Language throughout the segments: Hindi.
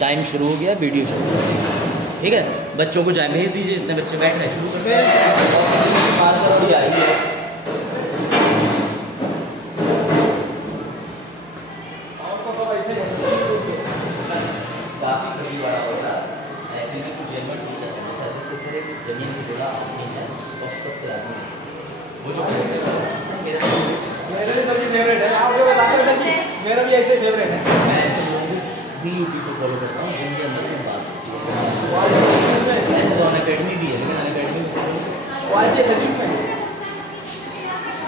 टाइम शुरू हो गया, वीडियो शुरू हो गया। ठीक है, बच्चों को जाए भेज दीजिए, जितने बच्चे बैठ रहे शुरू करते हैं। आई है काफ़ी कभी बड़ा होता ऐसे में कुछ जेनवन टीचर है जैसे आदित्य सर एक जमीन से जुड़ा आदमी है और सत्य आदमी है। वो जो मेरा भी सबकी फेवरेट है, आप जो बताते हैं सर मेरा भी ऐसे फेवरेट है। मैं भी यूट्यूब को फॉलो करता हूँ जिनके अंदर में बात ऐसे तो अन अकेडमी भी है, लेकिन अन अकेडमी में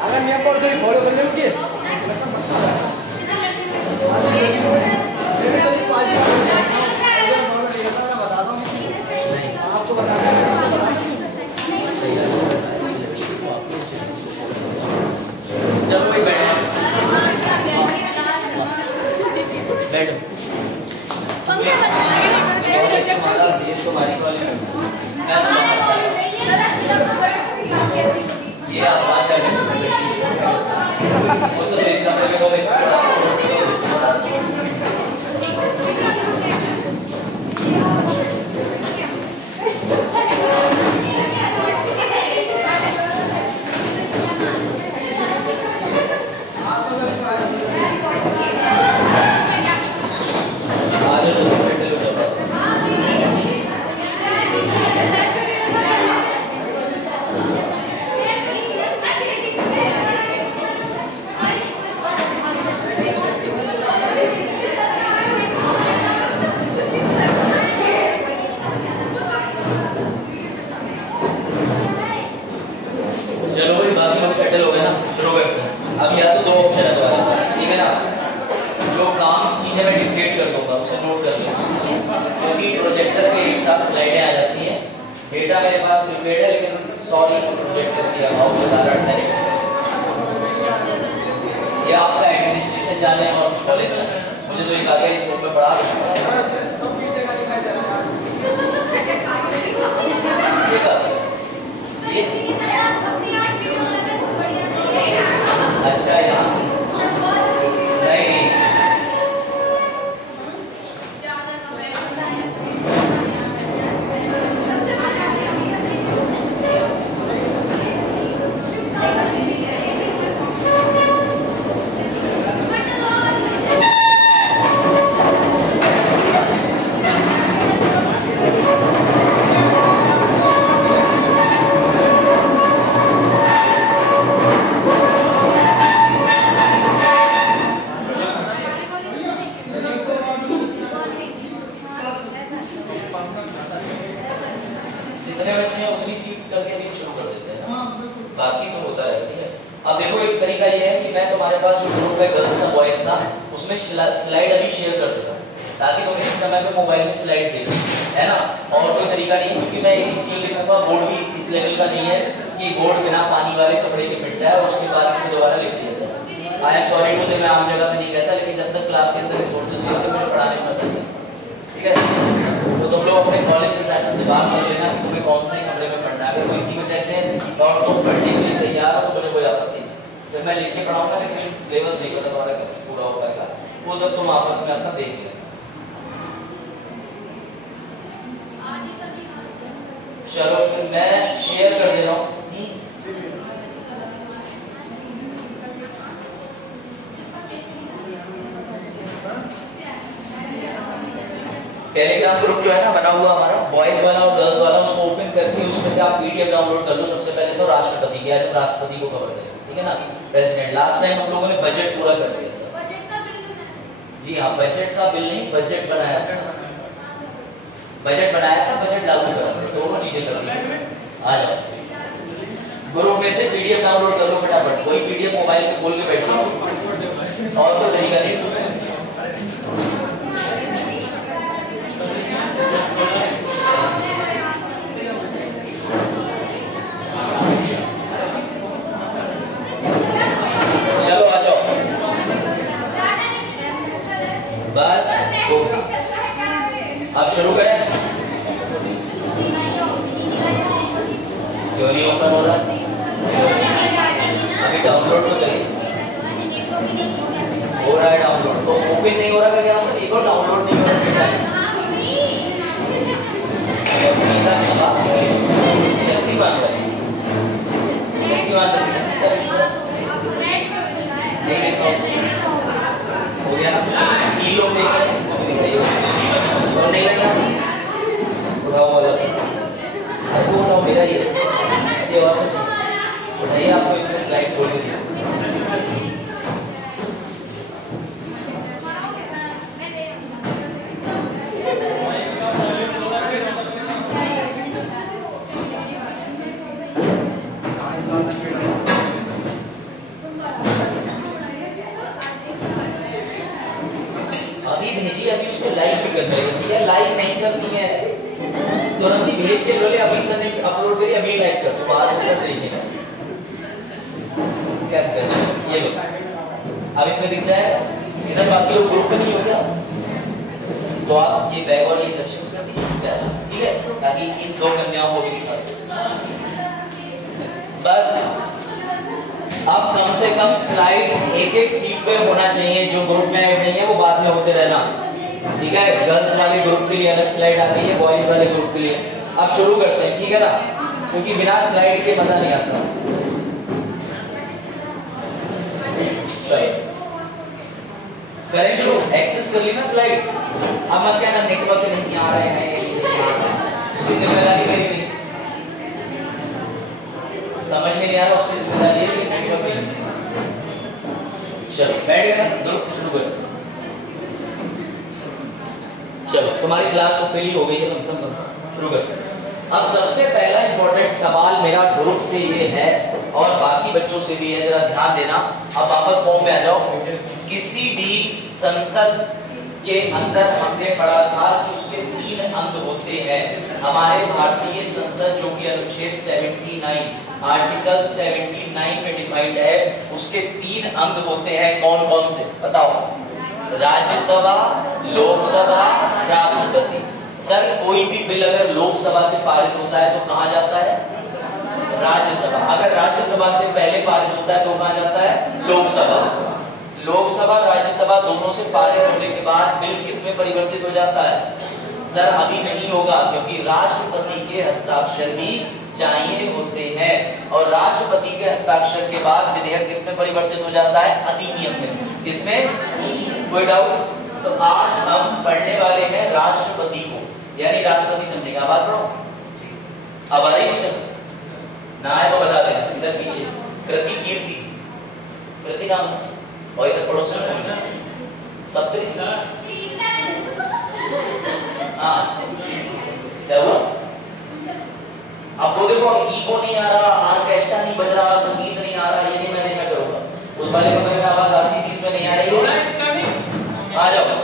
अगर नियम पर से फॉलो कर लेंगे आपको बता चलो भाई बैठो तुम्हारी वाली ये आवाज आ रही उस इस कमरे में को सेटल हो गए ना, शुरू करते हैं। अब या तो दो ऑप्शन है तुम्हारे पास, ठीक है ना, जो काम चीजें मैं डिक्टेट कर दूंगा उसे नोट कर लेना, क्योंकि प्रोजेक्टर के एक साथ स्लाइडें आ जाती हैं। डेटा मेरे पास प्रिपेयर्ड है लेकिन सॉरी प्रोजेक्टर की अमाउंट बता रहा है। ये आपका एडमिनिस्ट्रेशन जाने और कॉलेज मुझे तो एक आगे इस रूम में पढ़ा ये अच्छा यहाँ नहीं जितने बच्चे हैं उतनी सीट करके भी शुरू कर देते हैं, बाकी तो होता है। ठीक है, अब देखो एक तरीका ये है कि मैं तुम्हारे पास जो ग्रुप है गर्ल्स का बॉयज का उसमें स्लाइड अभी शेयर कर देता हूँ ताकि तुम इस समय पे मोबाइल में स्लाइड देखो, है ना। और कोई तरीका नहीं, क्योंकि मैं एक चीज लिखूंगा, बोर्ड भी इस लेवल का नहीं है कि बोर्ड बिना पानी वाले कपड़े के मिट जाए और उसके बाद इसमें दोबारा लिख दिया जाए। आई एम सॉरी मुझे मैं आम जगह पे नहीं कहता, लेकिन जब तक क्लास के अंदर रिसोर्सेज नहीं होते मुझे पढ़ाने में मजा नहीं। ठीक है, तो तुम लोग अपने कॉलेज के सेशन से बात कर लेना कि तुम्हें कौन से कमरे में पढ़ना है। अगर कोई इसी में कहते हैं और तुम पढ़ने के लिए तैयार हो तो मुझे कोई आपत्ति नहीं, जब मैं लिख के पढ़ाऊंगा लेकिन सिलेबस नहीं पता तुम्हारा कुछ पूरा होगा क्लास, वो सब तुम आपस में अपना देख लेना। चलो फिर मैं शेयर कर दे रहा हूँ। टेलीग्राम ग्रुप जो है ना बना हुआ हमारा बॉयज वाला और गर्ल्स वाला, उसको ओपन करके उसमें से आप पीडीएफ डाउनलोड कर लो। सबसे पहले तो राष्ट्रपति की, आज हम राष्ट्रपति को कवर करेंगे, ठीक है ना, प्रेसिडेंट। लास्ट टाइम हम लोगों ने बजट पूरा कर दिया था। जी हाँ, बजट का बिल नहीं, बजट बनाया था, बजट बनाया था, बजट लागू करा, दोनों चीजें कर ली। आ जाओ ग्रुप में से पीडीएफ डाउनलोड कर लो फटाफट, कोई पीडीएफ मोबाइल में खोल के बैठो और कोई तरीका नहीं। चलो आ जाओ बस, तो अब शुरू करें। क्यों नहीं ओपन हो रहा? अभी डाउनलोड तो करिए, हो रहा है डाउनलोड, तो ओपन नहीं हो रहा, क्या मतलब एक और डाउनलोड नहीं हो रहा। होगा वो ना मेरा ही है ऐसे और नहीं आपको इसमें स्लाइड खोल दिया अभी भेजी अभी उसको लाइक भी कर देगा क्या लाइक नहीं करनी है तुरंत ही भेज के बोले अभी सर ने अपलोड करी अभी लाइक कर दो बाद में सर देखिए क्या कर ये लो अब इसमें दिख जाएगा इधर बाकी लोग ग्रुप में नहीं होते तो आप ये बैग और ये दर्शन कर दीजिए ठीक है ताकि इन दो कन्याओं को भी दिखा बस अब कम से कम स्लाइड एक एक सीट पे होना चाहिए जो ग्रुप में ऐड नहीं है वो बाद में होते रहना ठीक है गर्ल्स वाले ग्रुप के लिए अलग स्लाइड आती है बॉयज वाले ग्रुप के लिए अब शुरू करते हैं ठीक है ना क्योंकि बिना स्लाइड के मजा नहीं आता करें शुरू एक्सेस कर ली ना स्लाइड अब मत कहना नेटवर्क नहीं आ रहे हैं उसकी जिम्मेदारी मेरी नहीं समझ में नहीं आ रहा उसकी जिम्मेदारी है नेटवर्क नहीं चलो बैठ गए ना ग्रुप शुरू करें चलो तुम्हारी क्लास तो फ्री हो गई है तुम सब शुरू करते हैं अब सबसे पहला इंपॉर्टेंट सवाल मेरा ग्रुप से ये है और बाकी बच्चों से भी है जरा ध्यान देना अब वापस फॉर्म पे आ जाओ किसी भी संसद के अंदर हमने पढ़ा था कि उसके 3 अंग होते हैं हमारे भारतीय संसद जो कि अनुच्छेद 79 आर्टिकल 79 में डिफाइंड है उसके 3 अंग होते हैं कौन कौन से बताओ राज्यसभा लोकसभा राष्ट्रपति सर कोई भी बिल अगर लोकसभा से पारित होता है तो कहां जाता है राज्यसभा अगर राज्यसभा से पहले पारित होता है तो कहां जाता है लोकसभा लोकसभा राज्यसभा दोनों से पारित होने के बाद बिल किसमें परिवर्तित हो जाता है सर अभी नहीं होगा क्योंकि राष्ट्रपति के हस्ताक्षर भी चाहिए होते हैं और राष्ट्रपति के हस्ताक्षर के बाद विधेयक किसमें परिवर्तित हो जाता है अधिनियम में किसमें कोई डाउट तो आज हम पढ़ने वाले हैं राष्ट्रपति को यानी राष्ट्रपति समझेगा आवाज पढ़ो अब आ रही है ना है तो बता देना इधर पीछे कृति कीर्ति कृति नाम और इधर पड़ोस में सप्तरी हाँ क्या हुआ अब वो देखो ईगो नहीं आ रहा ऑर्केस्ट्रा नहीं बज रहा संगीत नहीं आ रहा ये नहीं मैंने क्या करूंगा उस वाले कमरे में आवाज आती थी इसमें नहीं आ रही है आ जाओ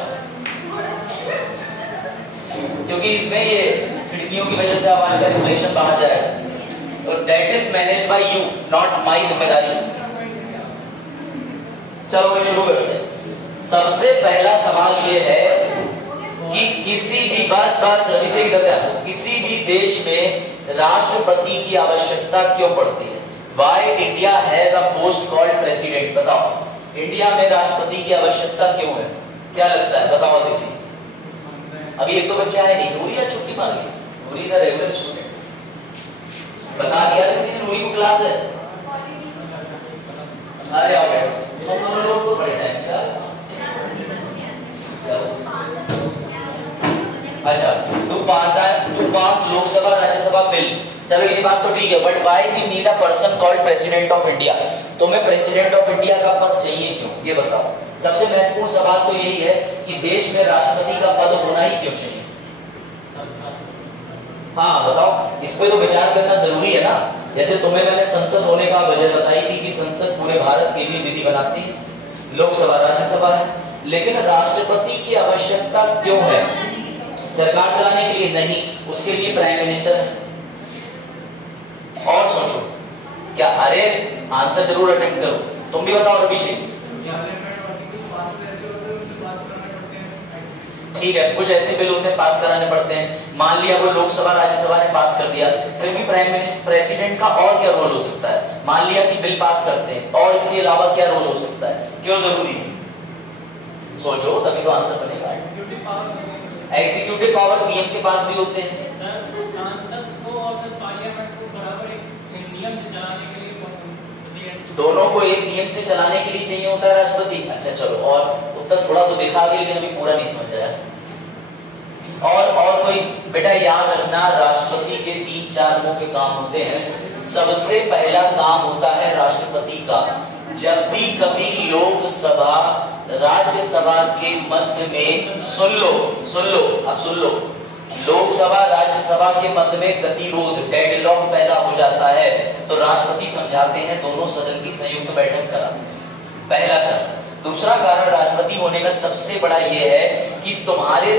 क्योंकि इसमें ये खिड़कियों की वजह से आवाज का रिफ्लेक्शन बाहर जाएगा और that is managed by you not my जिम्मेदारी चलो मैं शुरू करते हैं सबसे पहला सवाल ये है कि किसी भी किसी भी देश में राष्ट्रपति की आवश्यकता क्यों पड़ती है why India has a post called president बताओ इंडिया में राष्ट्रपति की आवश्यकता क्यों है क्या लगता है बताओ देखिए अभी एक तो बच्चा है नहीं नूरी या छुट्टी मार गई नूरी इज अ रेगुलर स्टूडेंट बता दिया था किसी नूरी को क्लास है अरे आओ बैठो हम दोनों लोग तो बड़े टाइम सर अच्छा to pass Lok Sabha Rajya Sabha bill चलो ये बात तो ठीक है but why we need a person called president of India तुम्हें प्रेसिडेंट ऑफ इंडिया का पद चाहिए क्यों ये बताओ सबसे महत्वपूर्ण सवाल तो यही है कि देश में राष्ट्रपति का पद होना ही क्यों चाहिए हाँ बताओ इस पे तो विचार करना जरूरी है ना जैसे तुम्हें मैंने संसद होने का वजह बताई थी कि संसद पूरे भारत के लिए विधि बनाती है लोकसभा राज्यसभा है लेकिन राष्ट्रपति की आवश्यकता क्यों है सरकार चलाने के लिए नहीं उसके लिए प्राइम मिनिस्टर है और सोचो क्या अरे आंसर जरूर अटेम्प्ट करो तुम भी बताओ अभिषेक ठीक है कुछ ऐसे बिल होते हैं पास कराने पड़ते हैं मान लिया वो लोकसभा राज्यसभा ने पास कर दिया फिर भी प्राइम मिनिस्टर प्रेसिडेंट का और क्या रोल हो सकता है मान लिया कि बिल पास करते हैं और इसके अलावा क्या रोल हो सकता है क्यों जरूरी है सोचो तभी तो आंसर बनेगा एग्जीक्यूटिव पावर पीएम के पास भी होते हैं दोनों को एक नियम से चलाने के लिए चाहिए होता है राष्ट्रपति अच्छा चलो और उत्तर थोड़ा तो देखा आगे लेकिन अभी पूरा नहीं समझ आया और कोई बेटा याद रखना, राष्ट्रपति के 3-4 मुख्य काम होते हैं। सबसे पहला काम होता है राष्ट्रपति का, जब भी कभी लोकसभा राज्यसभा के मध्य में, सुन लो अब सुन लो, लोकसभा राज्यसभा के मध्य में गतिरोध, डेडलॉक पैदा हो जाता है तो राष्ट्रपति समझाते हैं दोनों सदन की संयुक्त बैठक करा, पहला कारण। दूसरा कारण राष्ट्रपति होने का सबसे बड़ा ये है कि तुम्हारे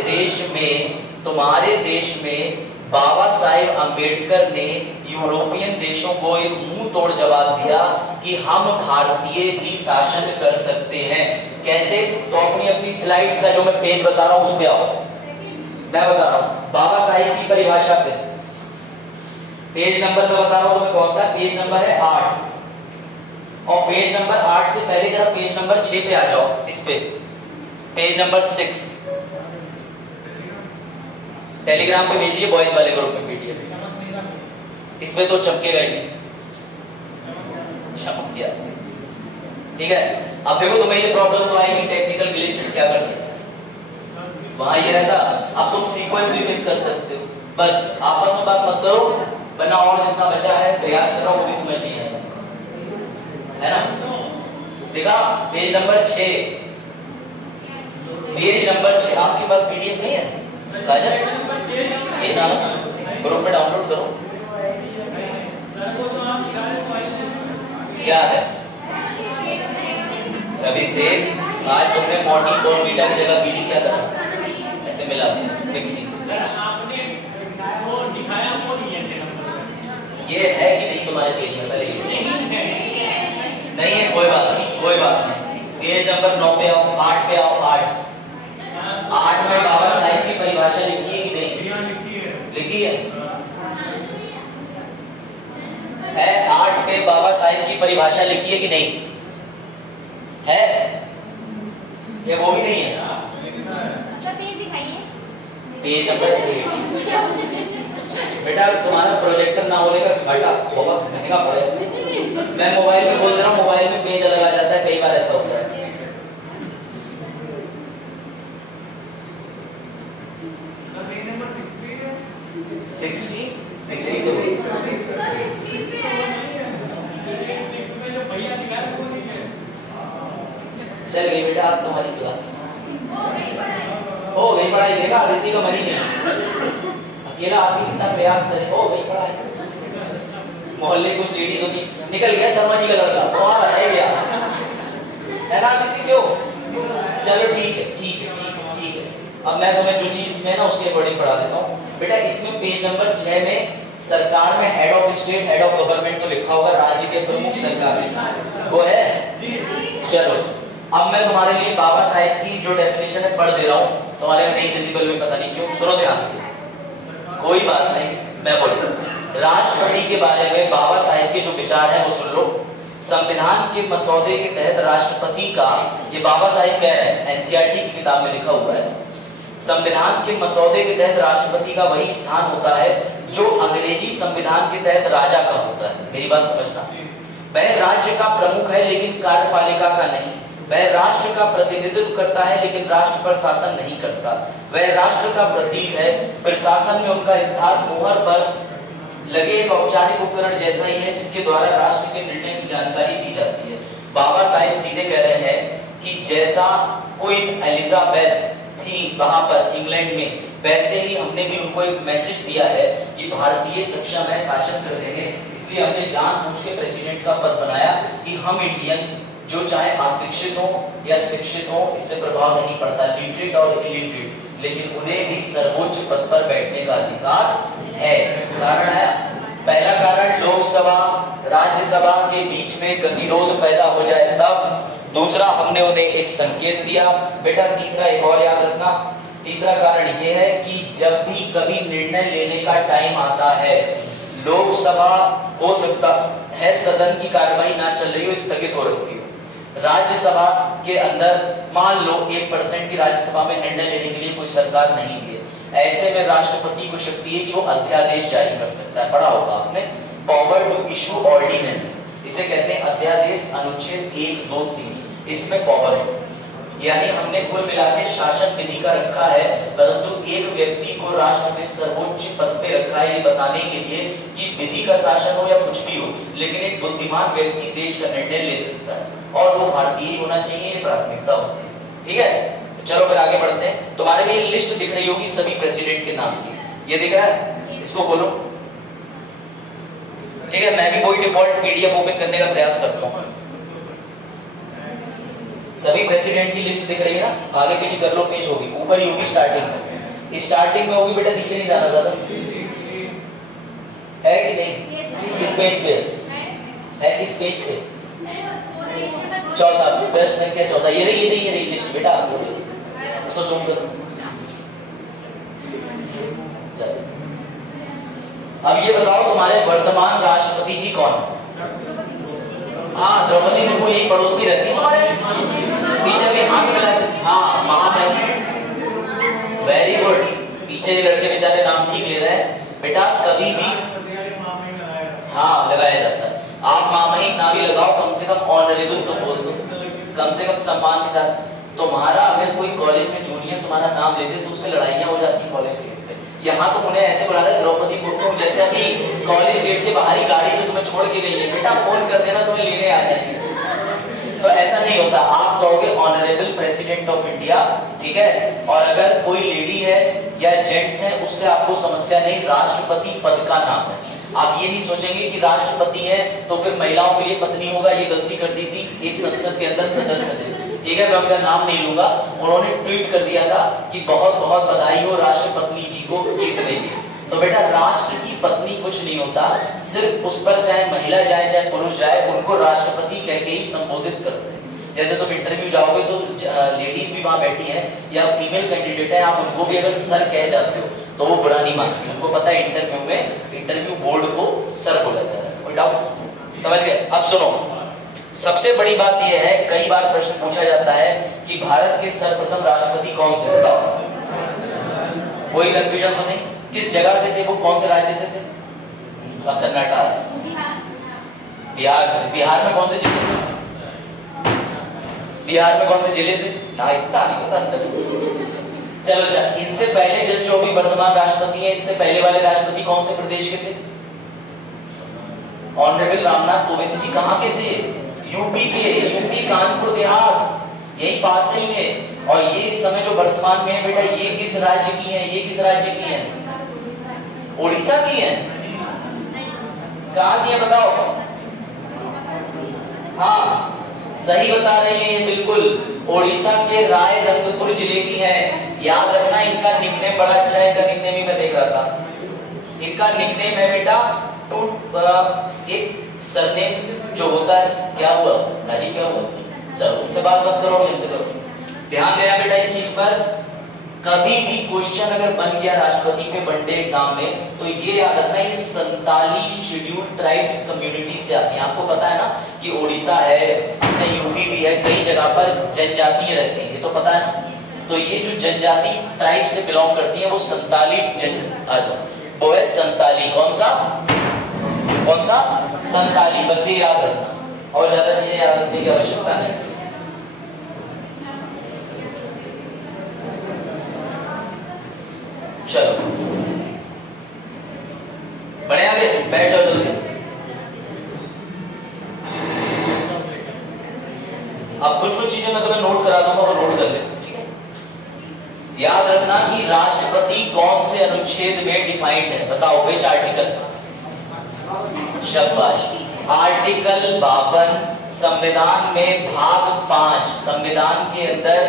देश में बाबा साहेब अंबेडकर ने यूरोपियन देशों को एक मुंह तोड़ जवाब दिया कि हम भारतीय भी शासन कर सकते हैं। कैसे? तो अपनी स्लाइड्स का जो मैं पेज बता रहा हूं उस पे आओ, मैं बता रहा हूं बाबा साहेब की परिभाषा पे, पेज नंबर मैं बता रहा हूं तुम्हें कौन सा, पेज नंबर है 8, और पेज नंबर 8 से पहले जरा पेज नंबर 6 पे आ जाओ, इस पे पेज नंबर 6, टेलीग्राम पे भेजिए बॉयज वाले ग्रुप में पीडीएफ, इसमें तो चमकेगा ही नहीं, चमक गया, ठीक है। अब देखो तुम्हें ये प्रॉब्लम तो आएगी, टेक्निकल ग्लिच, क्या कर सकते हैं, वहां ये रहता, अब तुम सीक्वेंस भी मिस कर सकते हो, बस आपस में बात मत करो, वरना और जितना बचा है प्रयास करो, वो भी समझ नहीं आएगा, है ना। देखा पेज नंबर 6, पेज नंबर 6, आपके पास पीडीएफ नहीं है राजा, ये ना ग्रुप में डाउनलोड करो, क्या है रवि से आज तुमने मॉर्निंग और बीटा की जगह बीडी क्या करा, ऐसे मिला मिक्सी, ये है कि नहीं तुम्हारे पेज में, पहले ये नहीं है, कोई बात नहीं, पेज नंबर 9 पे आओ, 8 पे आओ, 8 में बाबा साहेब की परिभाषा लिखी है कि नहीं, लिखी है 8 पे बाबा साहेब की परिभाषा लिखी है कि नहीं है, ये वो भी नहीं है, पेज नंबर 8। बेटा तुम्हारा प्रोजेक्टर ना होने का घाटा बहुत महंगा पड़ेगा, मैं मोबाइल में बोल रहा हूँ, मोबाइल में पेज अलग आ जाता है, कई बार ऐसा होता है। चल गई बेटा अब तुम्हारी क्लास हो गई, पढ़ाई देगा आदित्य का मनी नहीं, अकेला आदमी कितना प्रयास करे, हो गई पढ़ाई। मोहल्ले कुछ लेडीज होती, निकल गया शर्मा जी का लड़का, तुम्हारा रह गया है ना आदित्य, क्यों? चलो ठीक है, अब मैं तुम्हें जो चीज में ना उसके अकॉर्डिंग पढ़ा देता हूँ। बेटा इसमें पेज नंबर 6 में सरकार में head of state, head of government तो लिखा होगा, राज्य के प्रमुख सरकार में वो है। चलो अब मैं तुम्हारे लिए बाबा साहेब की जो डेफिनेशन है पढ़ दे रहा हूँ, तुम्हारे में नहीं विजिबल हुई, पता नहीं क्यों, सुनो ध्यान से, कोई बात नहीं, मैं बोलता हूँ। राष्ट्रपति के बारे में बाबा साहेब के जो विचार है वो सुन लो। संविधान के मसौदे के तहत राष्ट्रपति का, ये बाबा साहेब कह रहे हैं, एनसीईआरटी की किताब में लिखा हुआ है, संविधान के मसौदे के तहत राष्ट्रपति का वही स्थान होता है जो अंग्रेजी संविधान के तहत राजा का होता है। मेरी बात समझना, वह राज्य का प्रमुख है लेकिन कार्यपालिका का नहीं, वह राष्ट्र का प्रतिनिधित्व करता है लेकिन राष्ट्र पर शासन नहीं करता, वह राष्ट्र का प्रतीक है, प्रशासन में उनका स्थान मोहर पर लगे एक औपचारिक उपकरण जैसा ही है जिसके द्वारा राष्ट्र के निर्णय की जानकारी दी जाती है। बाबा साहेब सीधे कह रहे हैं कि जैसा क्वीन एलिजाबेथ थी वहां पर इंग्लैंड में, वैसे ही हमने भी उनको एक मैसेज दिया है कि भारतीय सक्षम है शासन कर रहे हैं, इसलिए हमने जानबूझ के प्रेसिडेंट का पद बनाया कि हम इंडियन जो चाहे अशिक्षित हो या शिक्षित हो इससे प्रभाव नहीं पड़ता, लिटरेट और इलिटरेट, लेकिन उन्हें भी सर्वोच्च पद पर बैठने का अधिकार है। कारण है, पहला कारण लोकसभा राज्यसभा के बीच में गतिरोध पैदा हो जाए तब, दूसरा हमने उन्हें एक संकेत दिया। बेटा तीसरा एक और याद रखना, तीसरा कारण यह है कि जब भी कभी निर्णय लेने का टाइम आता है, लोकसभा हो सकता है सदन की कार्रवाई ना चल रही हो, स्थगित हो रही हो, राज्यसभा के अंदर मान लो 1% की राज्यसभा में निर्णय लेने के लिए कोई सरकार नहीं है, ऐसे में राष्ट्रपति को शक्ति है कि वो अध्यादेश जारी कर सकता है। पढ़ा होगा आपने, पावर टू इशू ऑर्डिनेंस, इसे कहते हैं अध्यादेश, अनुच्छेद 1, 2, 3, इसमें पावर। यानी हमने कुल मिलाकर शासन विधि का रखा है, परंतु एक व्यक्ति को राष्ट्र के सर्वोच्च पद पे रखा है ये बताने के लिए कि विधि का शासन हो या कुछ भी हो, लेकिन एक बुद्धिमान व्यक्ति देश का निर्णय ले सकता है और वो भारतीय ही होना चाहिए, ये प्राथमिकता होती है। ठीक है, चलो फिर आगे बढ़ते हैं। तुम्हारे लिए लिस्ट दिख रही होगी सभी प्रेसिडेंट के नाम की, ये दिख रहा है, इसको खोलो। ठीक है, मैं भी वही डिफॉल्ट पीडीएफ ओपन करने का प्रयास करता हूँ। सभी प्रेसिडेंट की लिस्ट दिख रही है ना, आगे पीछे कर लो, पेज होगी ऊपर ही होगी, स्टार्टिंग में होगी बेटा, नीचे नहीं जाना ज्यादा, है कि नहीं? किस पेज पे है? किस पेज पे? चौथा, बेस्ट संख्या चौथा, ये रही लिस्ट बेटा, इसको जूम करो। चलो अब ये बताओ तुम्हारे वर्तमान राष्ट्रपति जी कौन है? हाँ, द्रौपदी मुर्मू यही पड़ोस की रहती है तुम्हारे पीछे भी हाथ मिला है। हाँ, महामहिम, वेरी गुड, पीछे के लड़के बेचारे नाम ठीक ले रहे हैं बेटा, कभी भी हाँ लगाया जाता है। आप महामहिम ना भी लगाओ, कम से कम ऑनरेबल तो बोल दो, कम से कम सम्मान के साथ। तुम्हारा अगर कोई कॉलेज में जूनियर तुम्हारा नाम लेते तो उसमें लड़ाइयाँ हो जाती कॉलेज के पे। यहाँ तो उन्हें ऐसे बुला रहे द्रौपदी मुर्मू, जैसे अभी कॉलेज गेट के बाहरी गाड़ी से तुम्हें छोड़ के गई है, बेटा फोन कर देना तुम्हें लेने आ जाएंगे। तो ऐसा नहीं होता, आप कहोगे ऑनरेबल प्रेसिडेंट ऑफ इंडिया, ठीक है। और अगर कोई लेडी है या जेंट्स है उससे आपको समस्या नहीं, राष्ट्रपति पद का नाम है। आप ये नहीं सोचेंगे कि राष्ट्रपति है तो फिर महिलाओं के लिए पत्नी होगा, ये गलती कर दी थी एक संसद के अंदर सदस्य ने, ठीक है, मैं उनका नाम नहीं लूंगा, उन्होंने ट्वीट कर दिया था कि बहुत बहुत बधाई हो राष्ट्रपति जी को जीतने की। तो बेटा राष्ट्र की पत्नी कुछ नहीं होता, सिर्फ उस पर चाहे महिला जाए चाहे पुरुष जाए उनको राष्ट्रपति कह के ही संबोधित करते हैं। जैसे तुम इंटरव्यू जाओगे तो लेडीज भी वहां बैठी हैं या फीमेल कैंडिडेट है, आप उनको भी अगर सर कह जाते हो तो वो बुरा नहीं मानती, उनको पता है इंटरव्यू में इंटरव्यू बोर्ड को सर बोला जा रहा है। कोई डाउट? समझ गए? अब सुनो, सबसे बड़ी बात यह है, कई बार प्रश्न पूछा जाता है कि भारत के सर्वप्रथम राष्ट्रपति कौन थे? बताओ, कोई कंफ्यूजन तो नहीं? किस जगह से थे वो, कौन से राज्य से थे? कर्नाटक, बिहार से। बिहार में कौन से जिले से? बिहार में कौन से जिले से? ना इतना नहीं पता सर। चलो अच्छा, इनसे पहले जस्ट जो भी वर्तमान राष्ट्रपति हैं, इनसे पहले वाले राष्ट्रपति कौन से प्रदेश के थे? ऑनरेबल रामनाथ कोविंद जी कहाँ के थे? यूपी के, यूपी कानपुर देहात, यही पास ही में। और ये इस समय जो वर्तमान में है बेटा, ये किस राज्य की है? ये किस राज्य की है? उड़ीसा की है। कहाँ की है बताओ? हाँ सही बता रही है, बिल्कुल उड़ीसा के रायरंगपुर जिले की है। याद रखना, इनका निकनेम बड़ा अच्छा है, इनका निकनेम ही मैं देख रहा था। इनका निकनेम है बेटा एक सरनेम जो होता है, क्या हुआ राजीव, क्या हुआ? चलो उनसे बात मत करो, इनसे करो। ध्यान देना बेटा इस चीज पर, कभी भी क्वेश्चन अगर बन गया राष्ट्रपति पे वनडे एग्जाम में तो ये याद रखना, ये संताली शेड्यूल्ड ट्राइब कम्युनिटी से आती है। आपको पता है ना कि उड़ीसा है, अपने यूपी भी है, कई जगह पर जनजाति रहती है, ये तो पता है ना। तो ये जो जनजाति ट्राइब से बिलोंग करती है वो संताली वो है संताली। कौन सा? कौन सा? संताली। बस ये याद रखना, और ज्यादा चीजें याद रखने की आवश्यकता नहीं। चलो बढ़े आगे, बैठ जाओ जल्दी। अब कुछ चीजें मैं तुम्हें नोट करा दूंगा, वो नोट कर ले, ठीक है। याद रखना कि राष्ट्रपति कौन से अनुच्छेद में डिफाइंड है, बताओ विच आर्टिकल? शाबाश, आर्टिकल 52 संविधान में भाग 5। संविधान के अंदर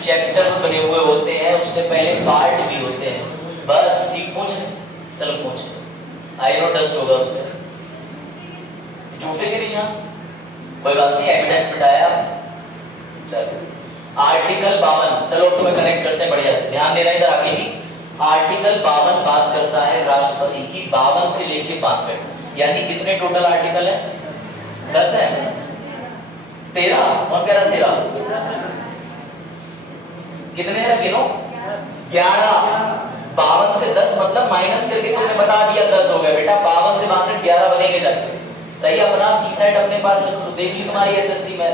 चैप्टर्स बने हुए होते हैं, उससे पहले पार्ट भी होते हैं। बस सीख पूछ, चलो पूछ, आई नो डस्ट होगा उसमें, झूठे के निशान, कोई बात नहीं, एविडेंस बिठाया। चलो आर्टिकल 52, चलो तुम्हें कनेक्ट करते हैं बढ़िया से, ध्यान देना इधर आगे भी। आर्टिकल 52 बात करता है राष्ट्रपति की, 52 से लेके 62, यानी कितने टोटल आर्टिकल है? 10 है। 13, कौन कह रहा 13? कितने हैं गिनो? 11। 52 से 10 मतलब माइनस करके तुमने बता दिया 10 हो गया बेटा। 52 से 62 11 बनेंगे जाके। सही, अपना सी सेट अपने पास देख ली तुम्हारी एसएससी में।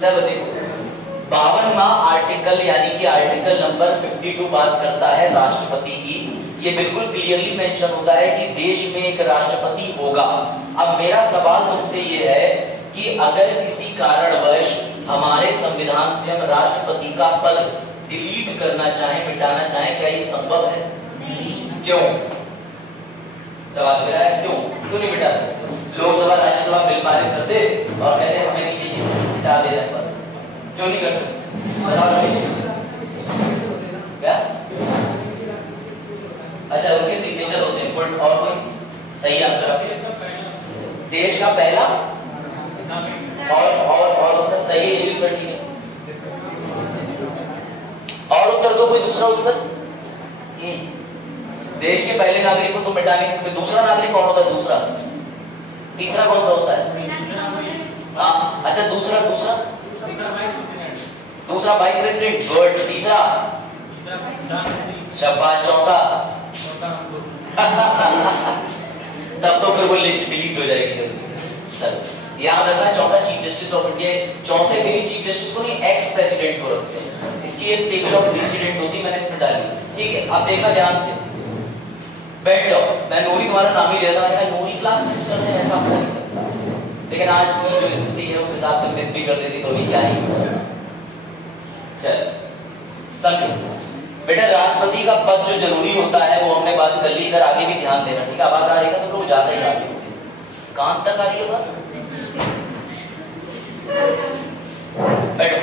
चलो देखो 52वां आर्टिकल यानी कि आर्टिकल नंबर 52 बात करता है राष्ट्रपति की। ये बिल्कुल क्लियरली मेंशन होता है कि देश में एक राष्ट्रपति होगा। अब मेरा सवाल तुमसे ये है कि अगर किसी कारणवश हमारे संविधान से हम राष्ट्रपति का पद डिलीट करना चाहें, मिटाना चाहें, क्या ये संभव है? नहीं। क्यों? सवाल मेरा है क्यों नहीं मिटा सकते? लोकसभा राज्यसभा बिल पारित करते और कहते हमें नहीं चाहिए, मिटा दे रहे पद, क्यों नहीं कर सकते? क्या? अच्छा, उनके सिग्नेचर होते हैं। गुड। और कोई सही आंसर? देश का पहला और उत्तर सही है, ये भी उत्तर ठीक है। और उत्तर तो कोई दूसरा उत्तर? देश के पहले नागरिक को तो मिटा नहीं सकते। दूसरा नागरिक कौन होता है? दूसरा तीसरा कौन सा होता है? हाँ, अच्छा दूसरा वाइस प्रेसिडेंट। गुड। तीसरा शाबाश। चौथा तब तो फिर वो लिस्ट डिलीट हो जाएगी जल्दी। चलो याद रखना, चौथा चीफ जस्टिस ऑफ इंडिया। चौथे के लिए चीफ जस्टिस को नहीं, एक्स प्रेसिडेंट को रखते हैं। इसकी एक टेबल ऑफ प्रेसिडेंट होती, मैंने इसमें डाली। ठीक है, आप देखना ध्यान से, बैठ जाओ। मैं नूरी तुम्हारा नाम ही ले रहा हूं। नूरी क्लास मिस करते हैं ऐसा हो नहीं सकता, लेकिन आज की जो स्थिति है उस हिसाब से मिस भी कर देती तो भी क्या ही होता। चल समझो बेटा, राष्ट्रपति का पद जो जरूरी होता है वो हमने बात कर ली। इधर आगे भी ध्यान देना, ठीक है? आवाज आ रही है तो लोग ज्यादा ही आगे होते। कान तक आ रही है बस। बैठो।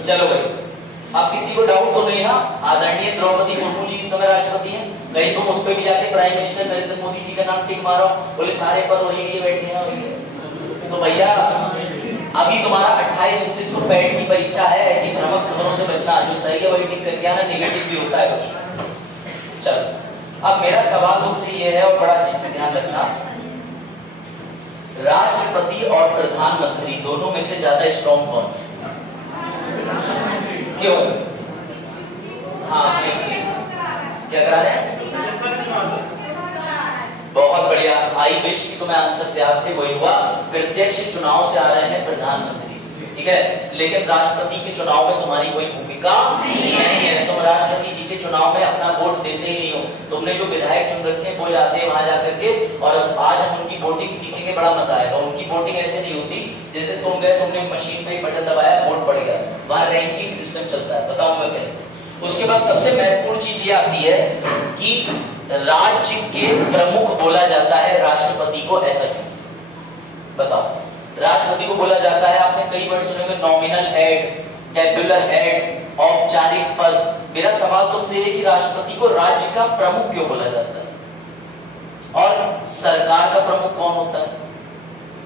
चलो भाई, अब किसी को डाउट तो नहीं ना? आदरणीय द्रौपदी मुर्मू जी इस समय राष्ट्रपति हैं। कहीं तुम उस पर भी जाके प्राइम मिनिस्टर नरेंद्र मोदी जी का नाम टिक मारो, बोले सारे पद वही लिए बैठे हैं। तो भैया अभी तुम्हारा 28-29 को पैट की परीक्षा है। ऐसी भ्रामक खबरों से बचना, जो सही है वही टिक करके आना, नेगेटिव भी होता है कुछ। चलो अब मेरा सवाल तुमसे ये है, और बड़ा अच्छे से ध्यान रखना, राष्ट्रपति और प्रधानमंत्री दोनों में से ज्यादा स्ट्रॉन्ग कौन? क्यों? हाँ, क्या करा रहे हैं? बहुत बढ़िया। आई विश कि तुम्हें आंसर से याद थे, वही हुआ। प्रत्यक्ष चुनाव से आ रहे हैं प्रधानमंत्री, ठीक है? लेकिन राष्ट्रपति के चुनाव में तुम्हारी कोई भूमिका नहीं है। तुम राष्ट्रपति जी के चुनाव में अपना वोट देते ही नहीं हो। तुमने जो विधायक चुन रखे हैं वो जाते हैं वहां जाकर के, और आज हम उनकी वोटिंग सीखेंगे, बड़ा मजा आएगा। उनकी वोटिंग ऐसे नहीं होती जैसे तुम गए, तुमने मशीन पे बटन दबाया, वोट पड़ गया। वहां रैंकिंग सिस्टम चलता है, बताऊंगा कैसे। उसके बाद सबसे महत्वपूर्ण चीज ये आती है कि राज्य के प्रमुख बोला जाता है राष्ट्रपति को। ऐसा क्यों? बताओ। राष्ट्रपति को बोला जाता है, आपने कई वर्ड सुने होंगे, नॉमिनल हेड, टेबुलर हेड, औपचारिक पद। मेरा सवाल तुमसे है कि राष्ट्रपति को राज्य का प्रमुख क्यों बोला जाता है? और सरकार का प्रमुख कौन होता है?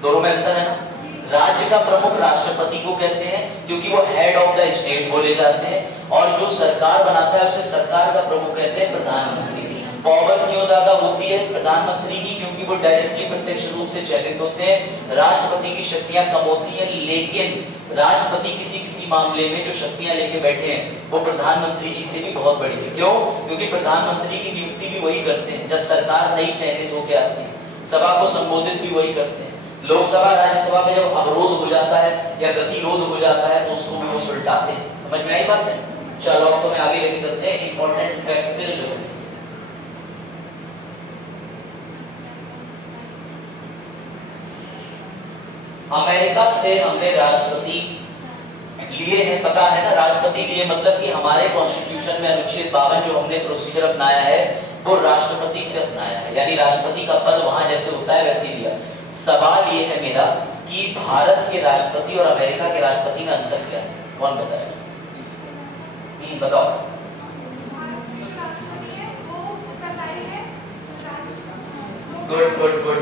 दोनों में अंतर है ना? राज्य का प्रमुख राष्ट्रपति को कहते हैं क्योंकि वो हेड ऑफ द स्टेट बोले जाते हैं, और जो सरकार बनाता है उसे सरकार का प्रमुख कहते हैं प्रधानमंत्री। पावर क्यों ज्यादा होती है प्रधानमंत्री की? क्योंकि वो डायरेक्टली प्रत्यक्ष रूप से चयनित होते हैं। राष्ट्रपति की शक्तियां कम होती हैं, लेकिन राष्ट्रपति किसी मामले में जो शक्तियां लेके बैठे हैं वो प्रधानमंत्री जी से भी बहुत बड़ी है। क्यों? क्योंकि प्रधानमंत्री की नियुक्ति भी वही करते हैं जब सरकार नई चयनित होकर आती है। सभा को संबोधित भी वही करते हैं। लोकसभा राज्यसभा में जब अवरोध हो जाता है या गतिरोध हो जाता है तो उसको भी वो सुलटाते हैं। समझ में आई बात है? चलो अब तो मैं आगे लेके चलते हैं इंपॉर्टेंट फैक्ट पे जो अमेरिका से हमने राष्ट्रपति लिए हैं, पता है ना? राष्ट्रपति लिए मतलब कि हमारे कॉन्स्टिट्यूशन में अनुच्छेद 52 जो हमने प्रोसीजर अपनाया है वो राष्ट्रपति से अपनाया है, यानी राष्ट्रपति का पद वहां जैसे होता है वैसे लिया। सवाल ये है मेरा कि भारत के राष्ट्रपति और अमेरिका के राष्ट्रपति में अंतर क्या है? कौन बताएगा? बताओ। गुड गुड गुड,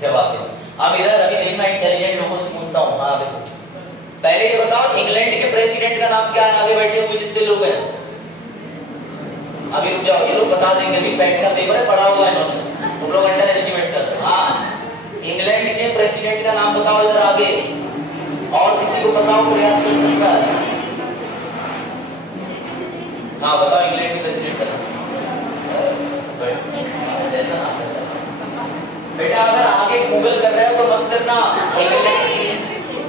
जवाब दो। अब इधर अभी देखना, इंटेलिजेंट लोगों से पूछता हूँ। हाँ देखो, पहले ये बताओ इंग्लैंड के प्रेसिडेंट का नाम क्या है? आगे बैठे हुए जितने लोग हैं, अभी रुक जाओ, ये लोग बता देंगे। अभी पैट का पेपर है, पढ़ा हुआ है इन्होंने, तुम लोग अंडर एस्टिमेट कर रहे हो। हाँ, इंग्लैंड के प्रेसिडेंट का नाम बताओ इधर आगे, और किसी को बताओ प्रयास कर सकता है? हाँ बताओ, इंग्लैंड के प्रेसिडेंट का नाम जैसा नाम। बेटा अगर आगे गूगल कर रहे हो तो मत करना,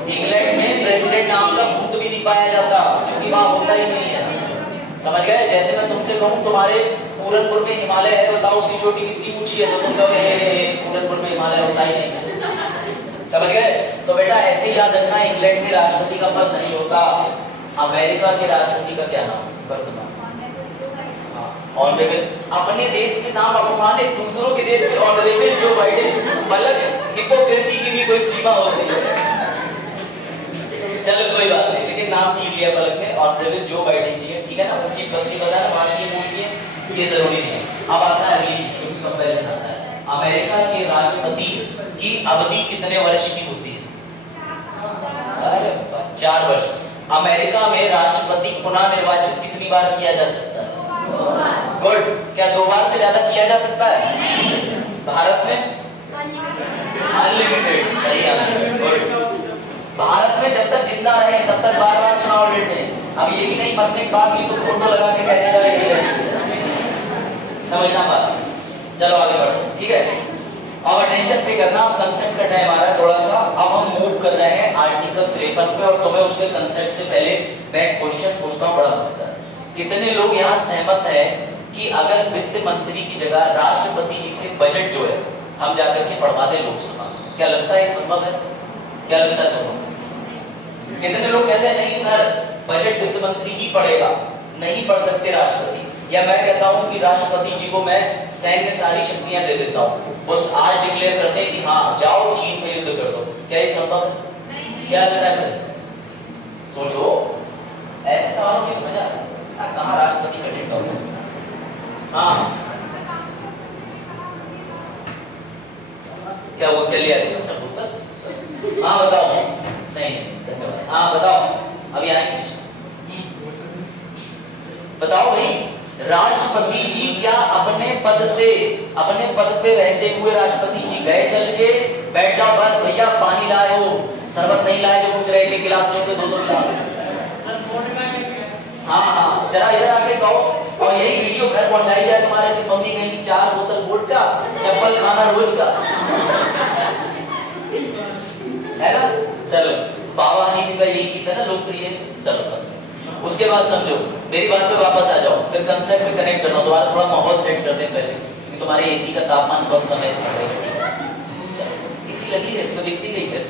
इंग्लैंड में प्रेसिडेंट नाम का भूत भी नहीं पाया जाता, क्योंकि वहां होता ही नहीं है। समझ गए? जैसे मैं तुमसे कहूं तुम्हारे पूरनपुर में हिमालय है, बताओ उसकी चोटी कितनी ऊंची है, तो तुम कहोगे पूरनपुर में हिमालय होता ही नहीं। समझ गए? तो बेटा ऐसे ही याद रखना, इंग्लैंड में राष्ट्रपति का पद नहीं होता। अमेरिका के राष्ट्रपति का क्या नाम? वर्तमान ऑनरेबल। अपने देश के नाम अपमानित, दूसरों के देश के ऑनरेबल जो बाइडेन। मतलब हिपोक्रेसी की भी कोई सीमा होती है। चलो कोई बात नहीं, लेकिन नाम ठीक लिया पलक ने, ऑनरेबल जो बाइडेन जी है, ठीक है ना। उनकी पत्नी पता है वहां की मूल की है, ये जरूरी नहीं है। अब आता है अगली चीज, कंपैरिजन आता है। अमेरिका के राष्ट्रपति की अवधि कितने वर्ष की होती है? 4 वर्ष। अमेरिका में राष्ट्रपति पुनः निर्वाचित कितनी बार किया जा सकता है? गुड। क्या 2 बार से ज्यादा किया जा सकता है? भारत में अनलिमिटेड। सही आंसर, गुड। भारत में जब तक जिंदा रहे तब तक बार-बार चुनाव लड़ने। अब ये भी नहीं मरने के बाद भी तो फोटो लगा के कह देगा ये है। समझना बात। चलो आगे बढ़ो, ठीक है। और टेंशन पे करना, कंसेप्ट का टाइम आ रहा है थोड़ा सा। अब हम मूव कर रहे हैं आर्टिकल 53 पे, और तुम्हें उसके कंसेप्ट से पहले मैं क्वेश्चन पूछता हूं बड़ा मजेदार। कितने लोग यहाँ सहमत हैं कि अगर वित्त मंत्री की जगह राष्ट्रपति जी से बजट जो है हम जाकर के पढ़वा दें लोकसभा? क्या लगता है संभव है? क्या लगता है तुम्हें? कितने लोग कहते हैं नहीं सर, बजट वित्त मंत्री ही पढ़ेगा, नहीं पढ़ सकते राष्ट्रपति। या मैं कहता हूं कि राष्ट्रपति जी को मैं सैन्य सारी शक्तियां दे देता हूं, बस आज डिक्लेयर करते हैं कि हाँ जाओ चीन में युद्ध कर दो। क्या ये संभव है? क्या लगता है? सोचो, ऐसे सवालों में मजा आता है। कहाँ राष्ट्रपति का टिकट होगा? हाँ क्या वो क्या लिया? अच्छा उत्तर। हाँ बताओ। नहीं धन्यवाद। हाँ बताओ, अभी आएंगे। बताओ भाई, राष्ट्रपति जी क्या अपने पद पे रहते हुए राष्ट्रपति जी गए चल के बैठ जाओ बस भैया पानी लाए हो, शरबत नहीं लाए जो पूछ रहे कि गिलास लो, 2 गिलास। हाँ जरा इधर आके कहो, और यही वीडियो घर पहुंचाई जाए तुम्हारे की मम्मी कहेंगी 4 बोतल वोडका, चप्पल खाना रोज का, है ना। चलो बाबा हनी सिंह का यही गीत है ना लोकप्रिय। चलो समझो, उसके बाद समझो, मेरी बात पे वापस आ जाओ, फिर कंसेप्ट पे कनेक्ट करना। दोबारा थोड़ा माहौल सेट कर दें पहले, क्योंकि तुम्हारे एसी का तापमान बहुत कम है इस कमरे में। एसी लगी है तो दिखती नहीं है।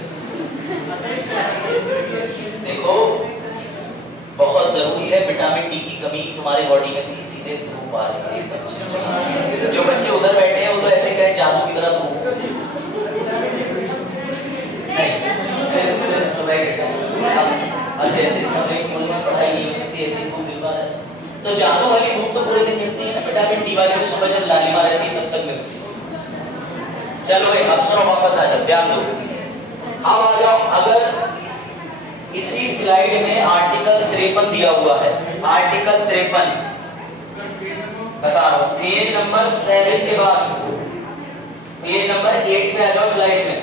देखो बहुत जरूरी है, विटामिन डी की कमी तुम्हारे बॉडी में थी, सीधे धूप आ रही है। जो बच्चे उधर बैठे हैं वो तो ऐसे कहे जादू की तरह धूप, सिर्फ सुबह अब जैसे समय में पढ़ाई नहीं हो सकती ऐसी धूप मिल पा रहा है, तो जादू वाली धूप तो पूरे दिन मिलती है ना, विटामिन डी वाली तो सुबह जब लालिमा रहती है तब तक मिलती है। चलो भाई अब सुनो, वापस आ जाओ, ध्यान दो। अब आ जाओ, अगर इसी स्लाइड में आर्टिकल 53 दिया हुआ है, आर्टिकल 53 बता रहा हूं, पेज नंबर 7 के बाद पेज नंबर 8 पे आ जाओ स्लाइड में।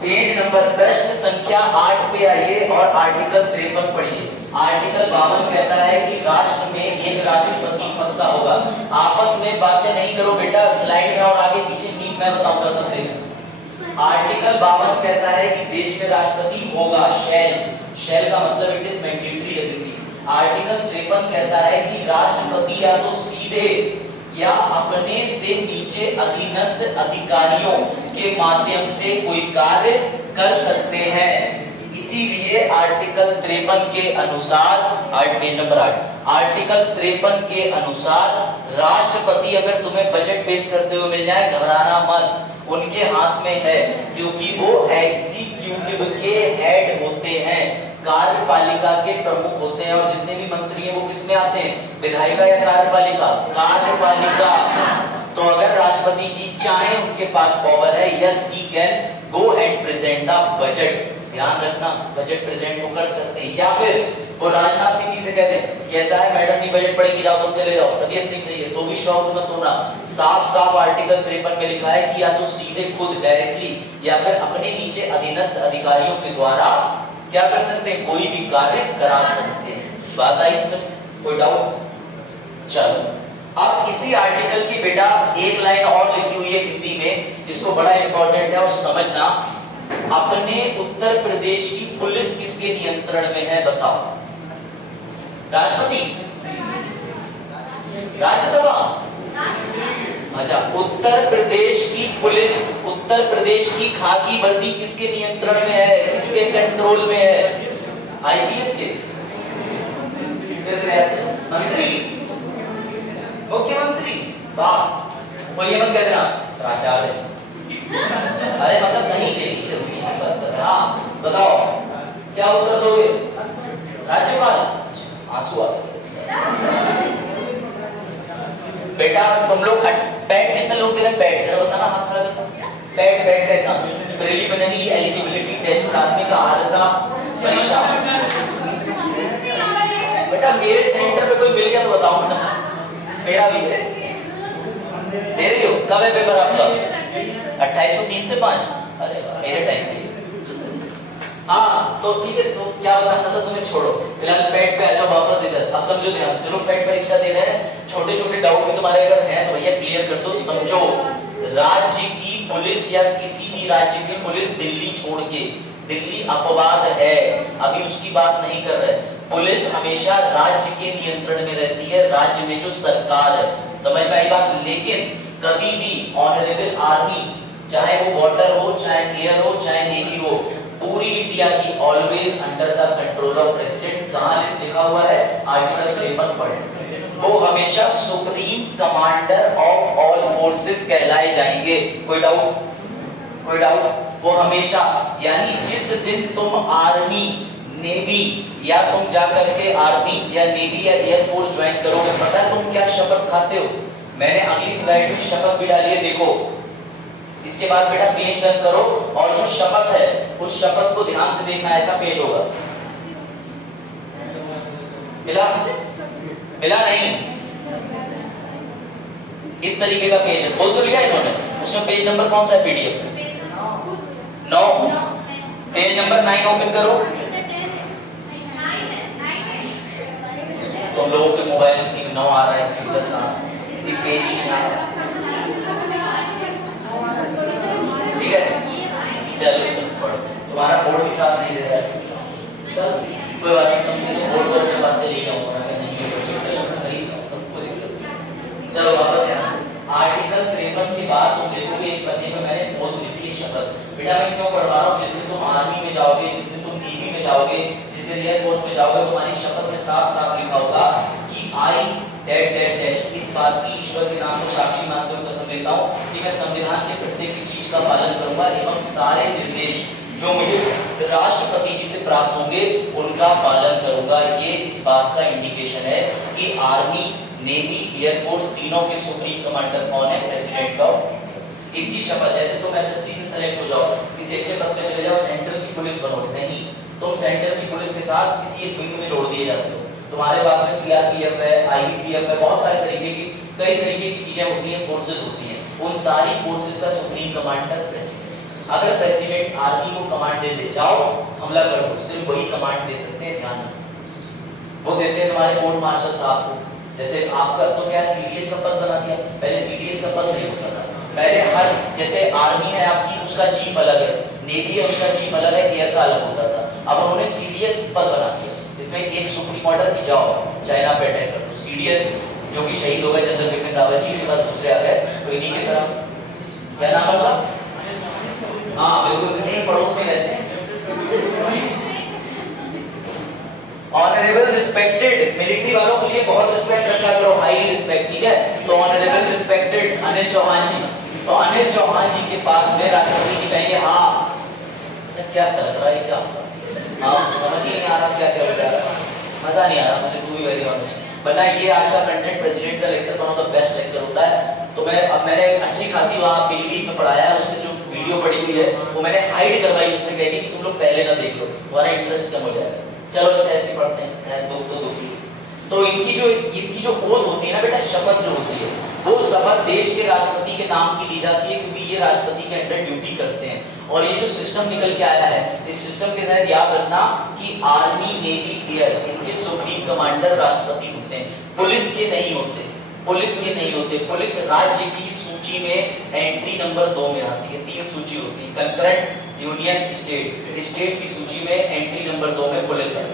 पेज नंबर प्रश्न संख्या 8 पे आइए और आर्टिकल 53 पढ़िए। आर्टिकल 52 कहता है कि राष्ट्र में एक राष्ट्रपति पद का होगा। आपस में बातें नहीं करो बेटा, स्लाइड में और आगे पीछे नींद मैं बताऊंगा तब देखो। आर्टिकल 52 कहता है कि देश में राष्ट्रपति होगा, शैल का मतलब it is mandatory ability. Article 53 कहता है कि राष्ट्रपति या तो सीधे या अपने से नीचे अधीनस्थ अधिकारियों के माध्यम से कोई कार्य कर सकते हैं। इसीलिए आर्टिकल 53 के अनुसार, पेज नंबर 8, आर्टिकल 53 के अनुसार राष्ट्रपति अगर तुम्हें बजट पेश करते हुए मिल जाए घबराना मत, उनके हाथ में है, क्योंकि वो एग्जीक्यूटिव के हेड होते हैं, कार्यपालिका के प्रमुख होते हैं। और जितने भी मंत्री हैं वो किसमें आते हैं? विधायिका या कार्यपालिका? कार्यपालिका। तो अगर राष्ट्रपति जी चाहे, उनके पास पावर है, yes he can go and present the budget. ध्यान रखना, बजट प्रेजेंट वो कर सकते हैं। या फिर वो राजनाथ सिंह जी से कहते हैं कि ऐसा है मैडम नहीं बजट पढ़ेगी, जाओ तुम चले जाओ, तबीयत नहीं सही है, तो भी शौक मत होना। साफ आर्टिकल 53 में लिखा है कि या तो सीधे खुद डायरेक्टली या फिर अपने नीचे अधीनस्थ अधिकारियों के द्वारा क्या कर सकते हैं? कोई भी कार्य करा सकते हैं। बात आई समझ? कोई डाउट? चलो अब इसी आर्टिकल की बेटा एक लाइन और लिखी हुई है हिंदी में, जिसको बड़ा इंपॉर्टेंट है और समझना। अपने उत्तर प्रदेश की पुलिस किसके नियंत्रण में है बताओ? राष्ट्रपति, राज्यसभा? अच्छा, उत्तर प्रदेश की पुलिस, उत्तर प्रदेश की खाकी वर्दी किसके नियंत्रण में है, किसके कंट्रोल में है? आईपीएस के, मंत्री, मुख्यमंत्री? वाह, वो ये मत कह देना प्राचार्य। अरे मतलब नहीं देगी। हाँ बताओ क्या उत्तर दोगे? राज्यपाल? आंसू आ बेटा। तुम लोग पैट कितने लोग दे रहे हैं? पैट जरा बताना, हाथ खड़ा करना। पैट का एग्जाम, प्रिलिमिनरी एलिजिबिलिटी टेस्ट, प्राथमिक अर्हता परीक्षा। बेटा मेरे सेंटर पे कोई मिल गया तो बताओ ना, मेरा भी है। दे रही हो? कब है पेपर आपका? 28 को 3 से 5? अरे मेरे टाइम के। हाँ तो ठीक है, तो क्या बताना था तुम्हें, छोड़ो फिलहाल पैट पे आ जाओ वापस इधर। अब समझो ध्यान से, चलो पैट परीक्षा दे रहे हैं, छोटे छोटे डाउट भी तुम्हारे अगर हैं तो भैया क्लियर कर दो। समझो, राज्य की पुलिस या किसी भी राज्य की पुलिस दिल्ली छोड़ के, दिल्ली अपवाद है, अभी उसकी बात नहीं कर रहे। पुलिस हमेशा राज्य के नियंत्रण में रहती है, राज्य में जो सरकार है। समझ में आई बात? लेकिन कभी भी ऑनरेबल आर्मी, चाहे वो वाटर हो, चाहे एयर हो, चाहे नेवी हो, पूरी इंडिया की always under the control of president. कहां लिखा हुआ है? आर्टिकल 53 पढ़े। वो हमेशा supreme commander of all forces कहलाए जाएंगे। कोई डाउट? कोई डाउट? वो हमेशा, यानी जिस दिन तुम आर्मी, नेवी या तुम जाकर के आर्मी या नेवी या एयर फोर्स ज्वाइन करोगे, पता है तुम क्या शपथ खाते हो? मैंने अगली स्लाइड में शपथ भी डाली है, देखो। इसके बाद बेटा पेज टर्न करो और जो शपथ है उस शपथ को ध्यान से देखना। ऐसा पेज होगा, मिला? मिला नहीं? इस तरीके का पेज है, बोल तो लिया इन्होंने। उसमें पेज नंबर कौन सा है? पीडीएफ 9। पेज नंबर 9 ओपन करो। तुम लोगों के मोबाइल में सिर्फ 9 आ रहा है, सिर्फ 10 आ रहा है, किसी पेज नहीं आ रहा। ठीक है, चलो चलो पढ़ो। तुम्हारा बोर्ड भी साथ नहीं दे रहा है, चल कोई बात नहीं, तुमसे तो बोर्ड को अपने पास से ले जाऊंगा। चलो वापस यहाँ आर्टिकल 53 के बाद तुम देखोगे एक पन्ने में मैंने बहुत लिखी शपथ। बेटा मैं क्यों पढ़वा रहा हूँ? जिस दिन तुम आर्मी में जाओगे, जिस दिन तुम नेवी में जाओगे, जिस दिन एयर फोर्स में जाओगे, तुम्हारी शपथ में साफ साफ लिखा होगा कि आई डैश डैश डैश, इस बात की ईश्वर के नाम को साक्षी मानते हुए कसम लेता हूँ कि मैं संविधान के प्रत्येक चीज का पालन करूंगा एवं सारे निर्देश जो मुझे राष्ट्रपति जी से प्राप्त होंगे उनका पालन करूंगा। ये इस बात का इंडिकेशन है कि आर्मी, नेवी, एयर फोर्स तीनों के सुप्रीम कमांडर कौन है? President of. इनकी शपथ, जैसे तुम एसएससी से सेलेक्ट हो जाओ, किसी अच्छे पद पे चले जाओ, सेंट्रल की पुलिस बनोगे, नहीं, तुम सेंट्रल की पुलिस के साथ किसी एक विंग में जोड़ दिए जाते हो। तुम्हारे पास में सीआरपीएफ है, आईबीपीएफ है, बहुत सारे तरीके की, कई तरीके की चीजें होती हैं, फोर्सेस होती हैं। उन सारी फोर्सेस का सुप्रीम कमांडर प्रेसिडेंट। अगर प्रेसिडेंट आर्मी को कमांड दे दे, जाओ हमला कर दो, सिर्फ वही कमांड दे सकते हैं, ध्यान रखो। वो देते हैं तुम्हारे कोर्ट मार्शल साहब को। जैसे आपका तो क्या सीडीएस का पद बना दिया, पहले सीडीएस का पद नहीं होता था। पहले हर, जैसे आर्मी है आपकी, उसका चीफ अलग है, नेवी है उसका चीफ अलग है, एयर का अलग होता था। अब उन्होंने सीडीएस पद बना दिया, इसमें एक सुप्रीम ऑर्डर की जाओ चाइना पे अटैक कर दो। सीडीएस जो कि शहीद हो गए जनरल बिपिन रावत जी, के बाद दूसरे आ गए, तो इन्हीं की तरह क्या नाम होगा? हाँ बिल्कुल, नहीं पड़ोस में रहते हैं। ऑनरेबल रिस्पेक्टेड, मिलिट्री वालों के लिए बहुत रिस्पेक्ट रखा करो, हाई रिस्पेक्ट, ठीक है? तो ऑनरेबल रिस्पेक्टेड अनिल चौहान जी, तो अनिल चौहान जी के पास में राष्ट्रपति जी कहेंगे हाँ, क्या सर रहा है, क्या हाँ, समझ ही नहीं आ रहा क्या क्या बता रहा, मजा नहीं आ रहा मुझे, टू बी वेरी ऑनेस्ट। बना ये आज का कंटेंट प्रेसिडेंट का lecture one of the best lecture होता है। तो मैंने अच्छी खासी वहाँ पीलीभीत में पढ़ाया है, उससे जो वीडियो पड़ी हुई है वो मैंने हाइड करवाई, उनसे कहेगी कि तुम लोग पहले ना देख लो, तुम्हारा इंटरेस्ट कम हो जाएगा। चलो अच्छा ऐसे पढ़ते हैं, दो तो इनकी जो ओथ होती है ना बेटा, शपथ जो होती है, वो शपथ देश के राष्ट्रपति के नाम की ली जाती है, क्योंकि ये राष्ट्रपति के अंडर ड्यूटी करते हैं। और ये जो सिस्टम निकल के आया है, इस सिस्टम के तहत याद रखना कि आर्मी, नेवी, एयर, इनके सुप्रीम कमांडर राष्ट्रपति होते हैं, पुलिस के नहीं होते। पुलिस के नहीं होते। पुलिस राज्य की सूची में एंट्री नंबर 2 में आती है। 3 सूची होती है, कंकरेंट, यूनियन, स्टेट। स्टेट की सूची में एंट्री नंबर 2 में पुलिस है।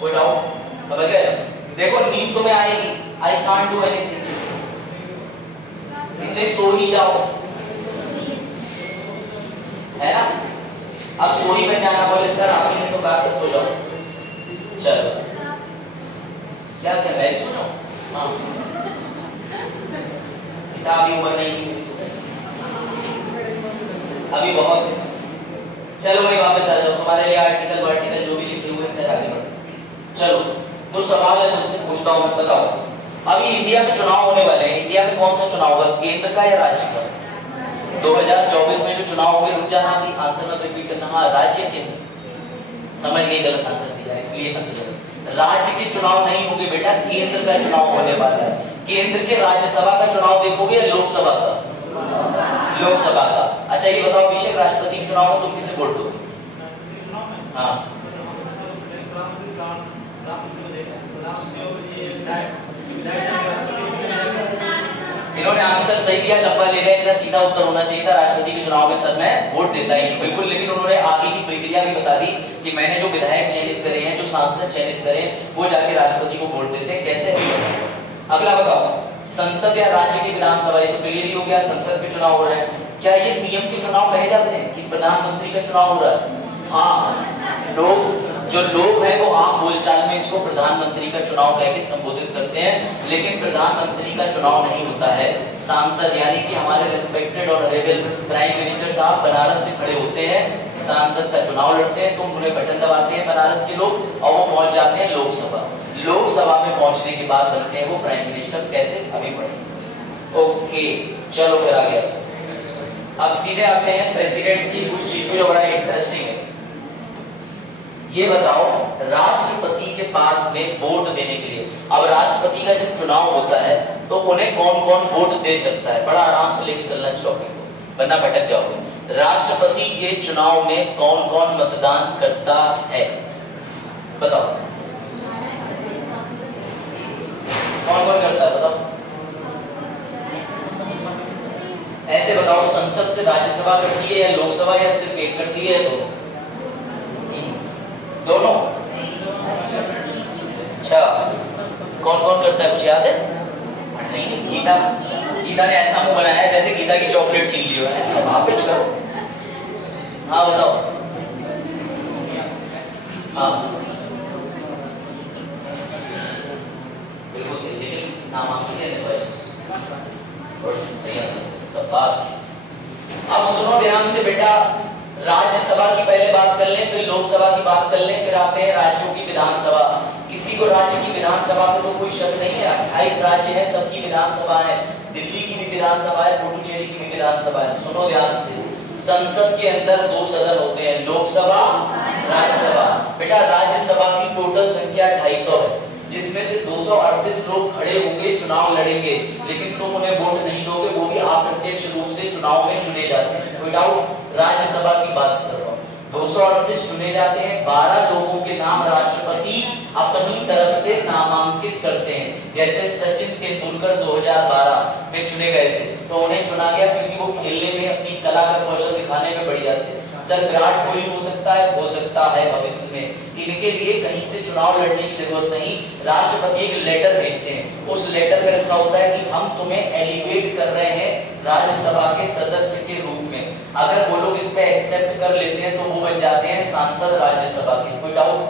कोई डाउट? समझ गए? देखो नींद तो में आएगी, आई कांट डू एनीथिंग, इसलिए सो ही जाओ, है ना? अब सो ही में जाना बोले सर आपने तो कहा सो जाओ। चलो क्या क्या मैं सुनो? हाँ अभी उम्र नहीं है, अभी बहुत है। चलो भाई वापस आ जाओ, तुम्हारे लिए आर्टिकल वर्टिकल जो भी लिखे हुए हैं आगे बढ़ो। चलो तो सवाल है तुमसे पूछता हूँ मैं, बताओ अभी इंडिया में चुनाव होने वाले हैं, इंडिया में कौन सा चुनाव होगा, केंद्र का या राज्य का? 2024 में जो चुनाव होंगे, रुक जाना अभी आंसर मत रिपीट करना। हाँ राज्य केंद्र, समझ गए, गलत आंसर दिया इसलिए हंस रहे। राज्य के चुनाव नहीं होंगे बेटा, केंद्र का चुनाव होने वाला है। केंद्र के राज्यसभा का चुनाव देखोगे या लोकसभा का? लोकसभा का। अच्छा ये बताओ बेशक राष्ट्रपति के चुनाव में तुम किसे वोट दोगे? हाँ इन्होंने आंसर सही दिया, लंबा ले गया, इनका सीधा उत्तर होना चाहिए था राष्ट्रपति के चुनाव में सर मैं वोट देता ही बिल्कुल। लेकिन उन्होंने आगे की प्रक्रिया भी बता दी कि मैंने जो विधायक चयनित करे हैं, जो सांसद चयनित करे वो जाके राष्ट्रपति को वोट देते हैं। कैसे? अगला बताओ, संसद या राज्य की विधानसभा, ये तो क्लियर ही हो गया, संसद के चुनाव हो रहे हैं। क्या ये पीएम के चुनाव कहे जाते हैं कि प्रधानमंत्री का चुनाव हो रहा है? हाँ, लोग हैं वो आम बोलचाल में इसको प्रधानमंत्री का चुनाव कहकर संबोधित करते हैं, लेकिन प्रधानमंत्री का चुनाव नहीं होता है। सांसद यानी कि हमारे रिस्पेक्टेड ऑनरेबल प्राइम मिनिस्टर साहब बनारस से खड़े होते हैं, सांसद का चुनाव लड़ते हैं, तो उन्हें बटन दबाते हैं बनारस के लोग और वो पहुंच जाते हैं लोकसभा। लोकसभा में पहुंचने के बाद बनते हैं वो प्राइम मिनिस्टर। कैसे? अभी पढ़ेंगे। ओके चलो फिर आगे अब सीधे आते हैं प्रेसिडेंट की कुछ चीजें जो बड़ा इंटरेस्टिंग है। ये बताओ राष्ट्रपति के पास में वोट देने के लिए, अब राष्ट्रपति का जब चुनाव होता है तो उन्हें कौन कौन वोट दे सकता है? बड़ा आराम से लेके चलना इस टॉपिक को वरना भटक जाओगे। राष्ट्रपति के चुनाव में कौन कौन मतदान करता है? बताओ कौन कौन करता है, बताओ। ऐसे बताओ, संसद से राज्यसभा करती है या लोकसभा या सिर्फ एक करती है? दोनों। अच्छा कौन कौन करता है, कुछ याद है? गीता ने ऐसा मुंह बनाया है जैसे गीता की चॉकलेट छीन ली है। आप कुछ करो। हाँ बताओ। हाँ बिल्कुल सही, लेकिन नामांकित है सही आंसर सब पास। अब सुनो ध्यान से बेटा, राज्यसभा की पहले बात कर लें, फिर लोकसभा की बात कर लें, फिर आते हैं राज्यों की विधानसभा। किसी को राज्य की विधानसभा पे तो कोई शक नहीं है, 28 राज्य हैं, सबकी विधानसभा है। दिल्ली की भी विधानसभा है, पुडुचेरी की भी विधानसभा है। सुनो ध्यान से, संसद के अंदर 2 सदन होते हैं, लोकसभा, राज्यसभा। बेटा राज्यसभा की टोटल संख्या 250 है, जिसमें से 238 लोग खड़े होंगे, चुनाव लड़ेंगे, लेकिन तुम उन्हें वोट नहीं दोगे, वो भी अप्रत्यक्ष रूप से चुनाव में चुने जाते हैं। कोई डाउट? राज्यसभा की बात कर रहा हूँ, 238 चुने जाते हैं, 12 लोगों के नाम राष्ट्रपति अपनी तरफ से नामांकित करते हैं। जैसे सचिन तेंदुलकर 2012 में चुने गए थे, तो उन्हें चुना गया क्योंकि वो खेलने में अपनी कला का कौशल दिखाने में बढ़िया थे। सर विराट कोहली हो सकता है भविष्य में। इनके लिए कहीं से चुनाव लड़ने की जरूरत नहीं, राष्ट्रपति एक लेटर भेजते हैं, उस लेटर में लिखा होता है कि हम तुम्हें एलिवेट कर रहे हैं राज्यसभा के सदस्य के रूप में। अगर वो लोग इस पे एक्सेप्ट कर लेते हैं तो वो बन जाते हैं सांसद राज्यसभा के। कोई डाउट?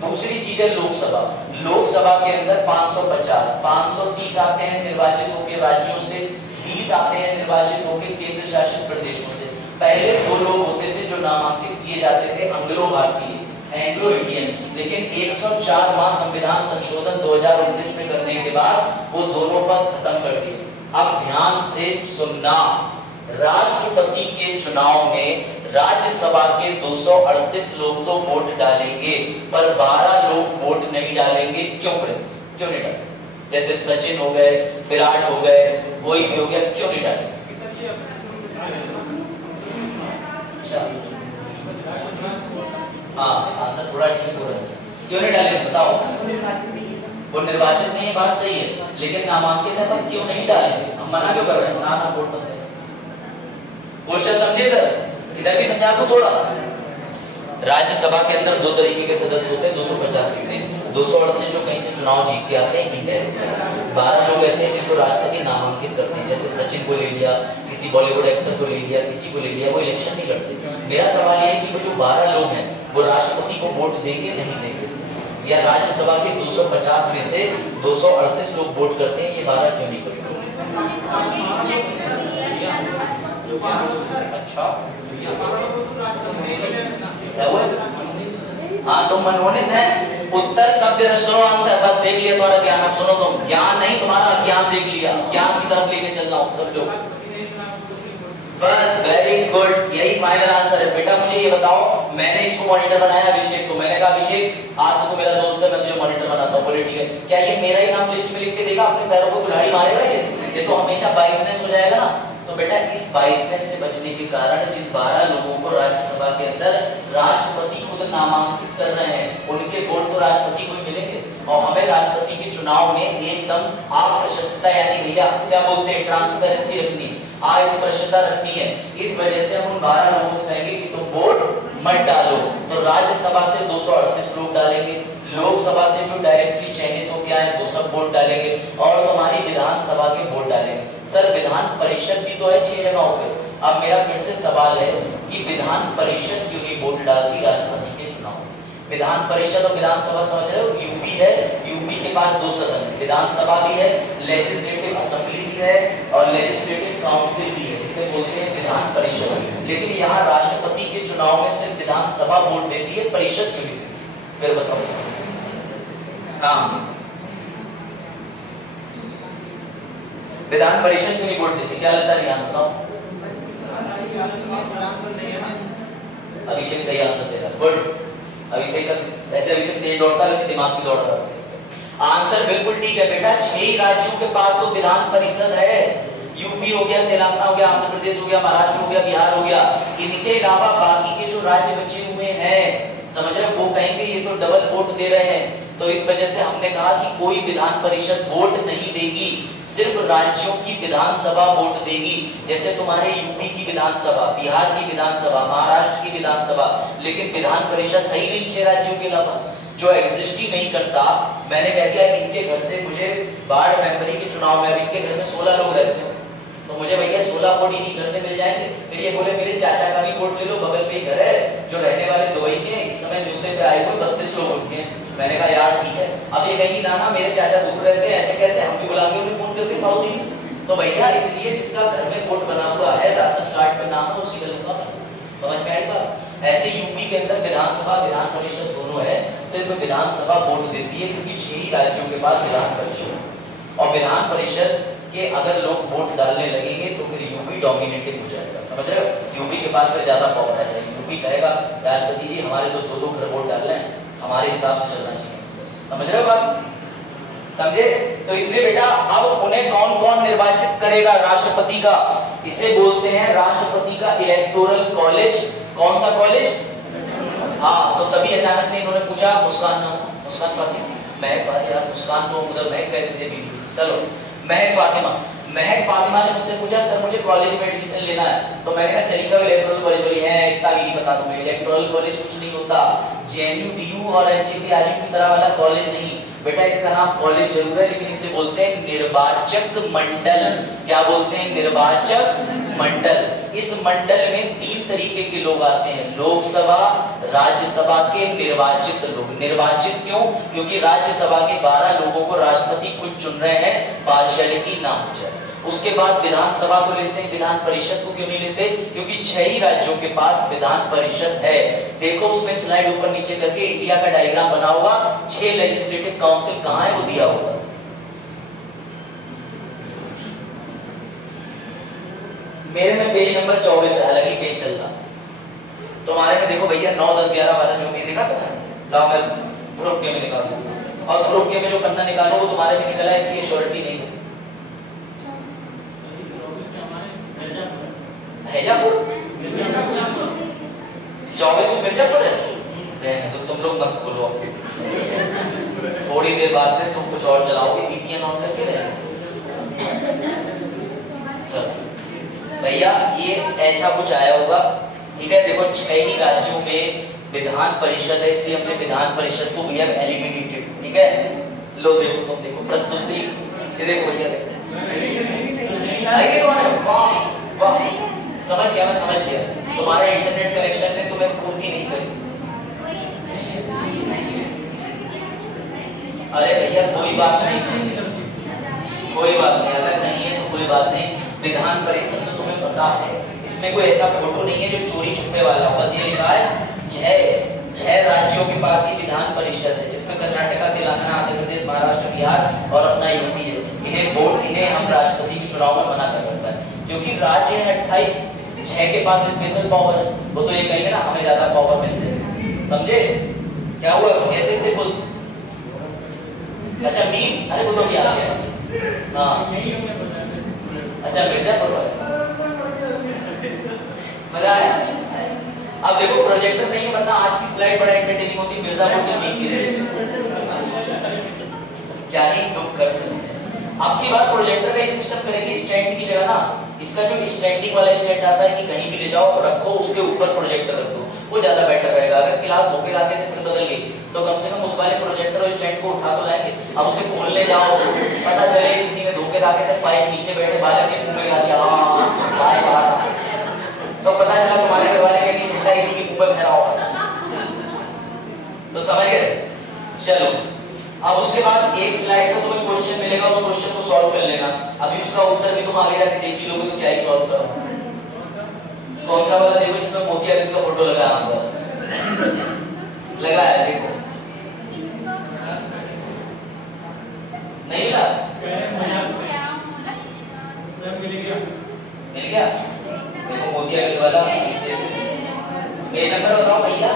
दूसरी चीज है लोकसभा। लोकसभा के अंदर 530 आते हैं निर्वाचित होकर राज्यों से, 20 आते हैं निर्वाचित होकर केंद्र शासित प्रदेशों से। पहले 2 लोग होते थे जो नामांकित किए जाते थे, एंग्लो भारतीय, एंग्लो इंडियन, लेकिन 104वां संविधान संशोधन 2019 में करने के बाद वो दोनों पद खत्म कर दिए। अब ध्यान से सुनना, राष्ट्रपति के चुनाव में राज्यसभा के 238 लोग तो वोट डालेंगे, पर 12 लोग वोट नहीं डालेंगे। क्यों प्रिंस? क्यों नहीं डालेंगे? जैसे सचिन हो गए, विराट हो गए, कोई भी हो गया, क्यों नहीं डालेंगे? अच्छा हाँ आंसर थोड़ा ठीक हो रहा है, क्यों नहीं डालेंगे बताओ? वो निर्वाचित नहीं है, बात सही है, लेकिन नामांकित है, पर क्यों नहीं डालेंगे? हम मना क्यों कर रहे हैं? ना वोट मत दें। क्वेश्चन समझे? इधर भी समझा दो थोड़ा। राज्यसभा के अंदर दो तरीके के सदस्य होते हैं, 250 सीटें, 238 जो कहीं से चुनाव जीत के आते हैं, इंडिया 12 लोग ऐसे हैं जिनको राष्ट्रपति नामांकित करते हैं, जैसे सचिन को ले लिया, किसी बॉलीवुड एक्टर को ले लिया, किसी को ले लिया, वो इलेक्शन नहीं लड़ते। मेरा सवाल ये है कि वो जो 12 लोग हैं वो राष्ट्रपति को वोट देंगे नहीं देंगे, या राज्यसभा के 250 में से 238 लोग वोट करते हैं, ये 12 क्यों नहीं करेंगे? अच्छा, हाँ तो मनोनीत है। उत्तर शब्द सुनो, आंसर बस देख लिया तुम्हारा ज्ञान। अब सुनो, तुम ज्ञान नहीं, तुम्हारा ज्ञान देख लिया, ज्ञान की तरफ लेके चल रहा हूँ सब लोग। बस वेरी गुड, यही फाइनल आंसर है। बेटा मुझे ये बताओ, मैंने इसको मॉनिटर बनाया अभिषेक को, मैंने कहा अभिषेक आज से तो मेरा दोस्त है, मैं तुझे मॉनिटर बनाता हूँ। बोले ठीक है। क्या ये मेरा ही नाम लिस्ट में लिख के देगा? अपने पैरों को कुल्हाड़ी मारेगा? ये तो हमेशा बाइसनेस हो जाएगा ना। तो बेटा इस बाइसनेस से बचने के कारण जिन 12 लोगों को राज्यसभा के अंदर राष्ट्रपति को नामांकित कर रहे हैं, उनके वोट तो राष्ट्रपति को ही मिलेंगे, और हमें राष्ट्रपति के चुनाव में एकदम अप्रशस्तता, यानी भैया क्या बोलते हैं, ट्रांसपेरेंसी रखनी है, अस्पष्टता रखनी है। इस वजह से हम उन 12 लोगों से कहेंगे कि तुम वोट मत डालो। तो राज्यसभा से 238 लोग डालेंगे, लोकसभा से जो डायरेक्टली चयनित हो गया है वो सब वोट डालेंगे, और तुम्हारी विधानसभा के वोट डालेंगे। सर विधान परिषद भी तो है 6 जगहों पे। अब मेरा फिर से सवाल है कि विधान परिषद क्यों नहीं वोट डालती राष्ट्रपति के चुनाव में? विधान परिषद और विधानसभा समझ रहे हो? यूपी है, यूपी के पास 2 सदन है, विधानसभा भी है, लेजिस्लेटिव असेंबली भी है, और लेजिस्लेटिव काउंसिल भी है, जिसे बोलते हैं विधान परिषद। लेकिन यहाँ राष्ट्रपति के चुनाव में सिर्फ विधानसभा वोट देती है, परिषद क्यों नहीं देती? फिर बताओ। हाँ, विधान परिषद क्यों नहीं वोट देती? क्या लगता है? यहाँ बताओ। अभिषेक सही आंसर देगा, गुड। अभिषेक ऐसे अभिषेक तेज दौड़ता है, वैसे दिमाग भी दौड़ रहा है। आंसर बिल्कुल ठीक है बेटा। 6 राज्यों के पास तो विधान परिषद है। यूपी हो गया, तेलंगाना हो गया, आंध्र प्रदेश हो गया, महाराष्ट्र हो गया, बिहार हो गया। इनके अलावा बाकी के जो राज्य बचे हुए हैं, समझ रहे हो, वो कहेंगे ये तो डबल वोट दे रहे हैं। तो इस वजह से हमने कहा कि कोई विधान परिषद वोट नहीं देगी, सिर्फ राज्यों की विधानसभा वोट देगी। जैसे तुम्हारे यूपी की विधानसभा, बिहार की विधानसभा, महाराष्ट्र की विधानसभा, लेकिन विधान परिषद है ही नहीं 6 राज्यों के अलावा, जो एग्जिस्ट ही नहीं करता। मैंने कह दिया इनके घर से मुझे वार्ड मेंबरी के चुनाव में, इनके घर में 16 लोग रहते हैं, तो मुझे भैया 16 वोट इन्हीं घर से मिल जाएंगे। फिर ये बोले मेरे चाचा का भी वोट ले लो, बगल पे ही घर है, जो रहने वाले दुबई के हैं, इस समय न्यूज़ पे आए हुए 32 लोग उनके। मैंने कहा यार ठीक है। अब ये कहेंगी ना ना मेरे चाचा दूर रहते हैं, ऐसे कैसे, हम भी बुलाएंगे उन्हें फोन करके साउथ ईस्ट। तो भैया इसलिए जिसका घर में वोट बना हुआ है, राशन कार्ड पे नाम है, उसी का लूंगा। समझ में आई बात? ऐसे यूपी के अंदर विधानसभा विधान परिषद दोनों है, सिर्फ विधानसभा वोट देती है क्योंकि 6 ही राज्यों के पास विधान परिषद। और विधान परिषद के अगर लोग वोट डालने लगेंगे तो फिर यूपी डोमिनेटिंग हो जाएगा। समझ रहे हो? यूपी के पास फिर ज्यादा पावर आ जाएगी। यूपी कहेगा राष्ट्रपति जी हमारे तो 2-2 घर वोट डाल रहे हैं, हमारे हिसाब से चलना चाहिए। समझ रहे हो बात? समझे? तो इसलिए बेटा अब उन्हें कौन कौन निर्वाचित करेगा राष्ट्रपति का? इसे बोलते हैं राष्ट्रपति का इलेक्टोरल कॉलेज। कौन सा कॉलेज? हाँ, तो तभी अचानक से इन्होंने पूछा मुस्कान नाम, मुस्कान फातिमा, महक फातिमा, मुस्कान को उधर महक कह देते भी। चलो महक फातिमा, महक फातिमा ने मुझसे पूछा सर मुझे कॉलेज में एडमिशन लेना है। तो मैंने कहा चलिए जाओ इलेक्टोरल कॉलेज बोली है, इतना भी नहीं पता तुम्हें, इलेक्टोरल कॉलेज कुछ नहीं होता, जेएनयू डीयू और एनजीटी आरयू की तरह वाला कॉलेज नहीं बेटा। इसका नाम कॉलेज जरूर है, लेकिन इसे बोलते हैं निर्वाचक मंडल। क्या बोलते हैं? निर्वाचक मंडल। इस मंडल में 3 तरीके के लोग आते हैं, लोकसभा राज्यसभा के निर्वाचित लोग। निर्वाचित क्यों? क्योंकि राज्यसभा के 12 लोगों को राष्ट्रपति खुद चुन रहे हैं, पार्शियलिटी ना हो जाए। उसके बाद विधानसभा को लेते हैं, विधान परिषद को क्यों नहीं लेते? क्योंकि 6 ही राज्यों के पास विधान परिषद है। देखो उसमें स्लाइड ऊपर नीचे करके इंडिया का डायग्राम बना होगा, 6 लेजिस्लेटिव काउंसिल कहां है वो दिया होगा। मेरे में पेज नंबर 24 है, अलग ही पेज चल रहा। तुम्हारे में देखो भैया 9, 10, 11 वाला जो मैं देखा था ना, लाओ मैं ग्रुप के में निकालूं, और ग्रुप के में जो पन्ना निकालो वो तुम्हारे में निकला है, इसकी श्योरिटी नहीं है। मिर्जापुर 24 में मिर्जापुर है, तो तुम लोग मत खोलो, थोड़ी थोड़ी देर बाद में तुम कुछ और चलाओगे, VPN ऑन करके रहेगा। भैया ये ऐसा कुछ आया होगा, ठीक है। देखो 6 ही राज्यों में विधान परिषद है, इसलिए हमने विधान परिषद को भी एलिमिनेटेड, ठीक है। लो देखो, तुम देखो प्रस्तुति, ये देखो भैया, वाह वाह, समझ गया, मैं समझ गया। तुम्हारा इंटरनेट कनेक्शन ने तुम्हें पूर्ति नहीं करी। अरे भैया कोई बात नहीं, कोई बात नहीं, अगर नहीं है तो कोई बात नहीं। विधान परिषद तो तुम्हें पता है, इसमें कोई ऐसा फोटो नहीं है जो चोरी छुपने वाला हो। बस ये लिखा है 6 राज्यों के पास ही विधान परिषद है, जिसमें कर्नाटका, तेलंगाना, आंध्र प्रदेश, महाराष्ट्र, बिहार और अपना यूपी है। इन्हें हम राष्ट्रपति के चुनाव में मना कर रखा है, क्योंकि राज्य है 28, 6 के पास स्पेशल पावर है। वो तो ये कहेंगे ना हमें ज्यादा पावर मिलते है, समझे क्या हुआ? कैसे थे कुछ? अच्छा मीम, अरे वो तो क्या आ गया। हाँ अच्छा मिर्जापुर मजा आया। अब देखो प्रोजेक्टर नहीं है, वरना आज की स्लाइड बड़ा एंटरटेनिंग होती। मिर्जापुर के मीम की क्या ही तुम कर सकते हैं। अब की बार प्रोजेक्टर का सिस्टम करेंगे स्टैंड की जगह ना, इसका जो स्टैंडिंग वाला स्टैंड आता है कि कहीं भी ले जाओ और रखो, उसके ऊपर प्रोजेक्टर रख दो, वो ज्यादा बेटर रहेगा। अगर क्लास धोखे धाके से फिर बदल गई तो कम से कम उस वाले प्रोजेक्टर और स्टैंड को उठा तो लाएंगे। अब उसे खोलने जाओ, पता चले किसी ने धोखे धाके से पाइप नीचे बैठे बालक के मुंह में गिरा दिया, तो पता चला तुम्हारे घर वाले ने झंडा इसी के मुंह में फहरा होगा। तो समझ गए? चलो अब उसके बाद एक स्लाइड में तुम्हें क्वेश्चन मिलेगा, उस क्वेश्चन को सॉल्व कर लेना। अभी उसका उत्तर भी तुम आगे जाके देख ही लोगे तो क्या ही सॉल्व करो। कौन सा वाला देखो जिसमें मोतियाबिंद का फोटो लगा लगा है, देखो नहीं मिला? मिल गया? देखो मोतियाबिंद वाला। मेरे नंबर बताओ भैया,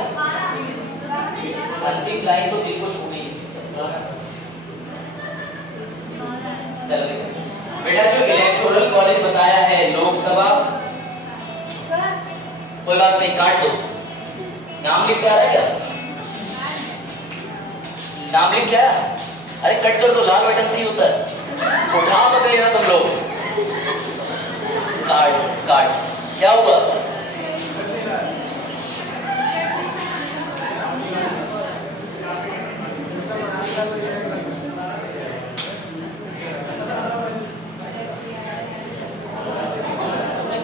अंतिम लाइन तो दिल को छू गई। चल बेटा, जो इलेक्टोरल कॉलेज बताया है लोकसभा, कोई बात नहीं काट दो। नाम लिख जा रहा है क्या? नाम लिख क्या? अरे कट कर दो, लाल बटन सी होता है, उठा मत लेना तुम लोग। काट काट, क्या हुआ?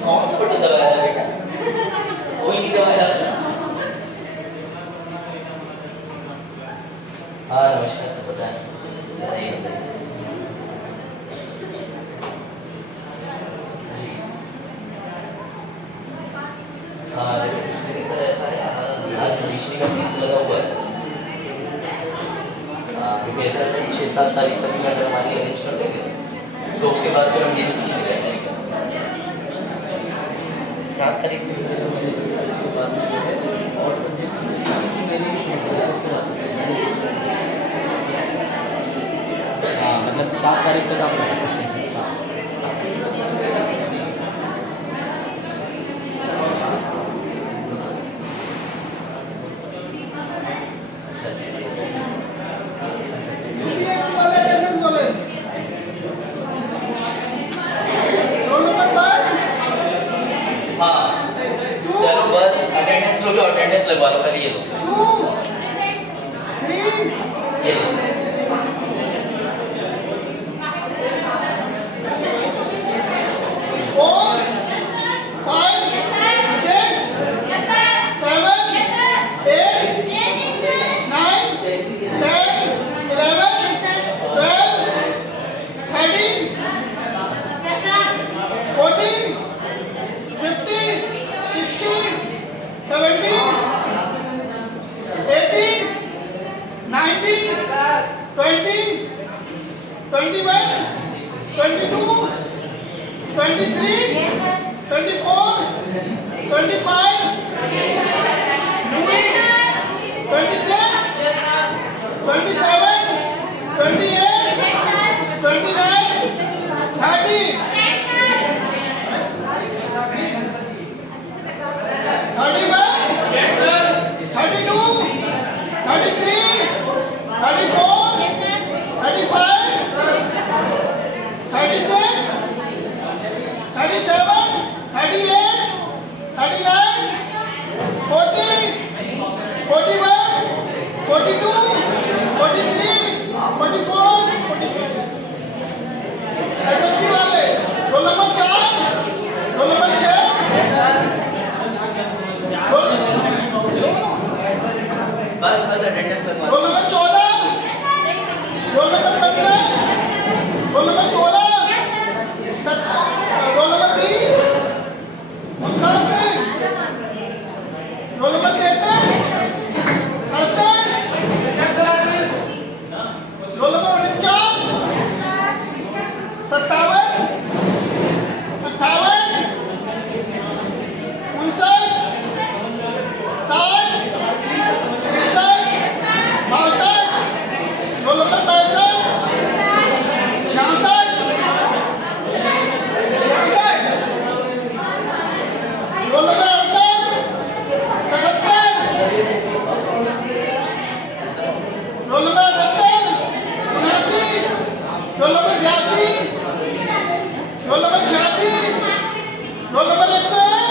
कौन सा बटन दबाया है बेटा? कोई नहीं दबाया। हाँ नमस्कार, सब बताएं। जी हाँ, लेकिन सर ऐसा है हमारा जुडिशरी का फीस लगा हुआ है, क्योंकि ऐसा 6-7 तारीख तक में अगर हमारी अरेंज कर देंगे तो उसके बाद फिर हम ये स्कीम ले जाएंगे। 7 तारीख हाँ, मतलब 7 तारीख तक आप अटेंडेंस लगवा लो पहले। ये लो ये लो। 4 5 6 7 8 9 10 11 12 13 14 15 16 17 18 19 20 21 22 23 24 25 26 27 28 29 30 32 33 34 roll number 82, roll number 86, roll number 101,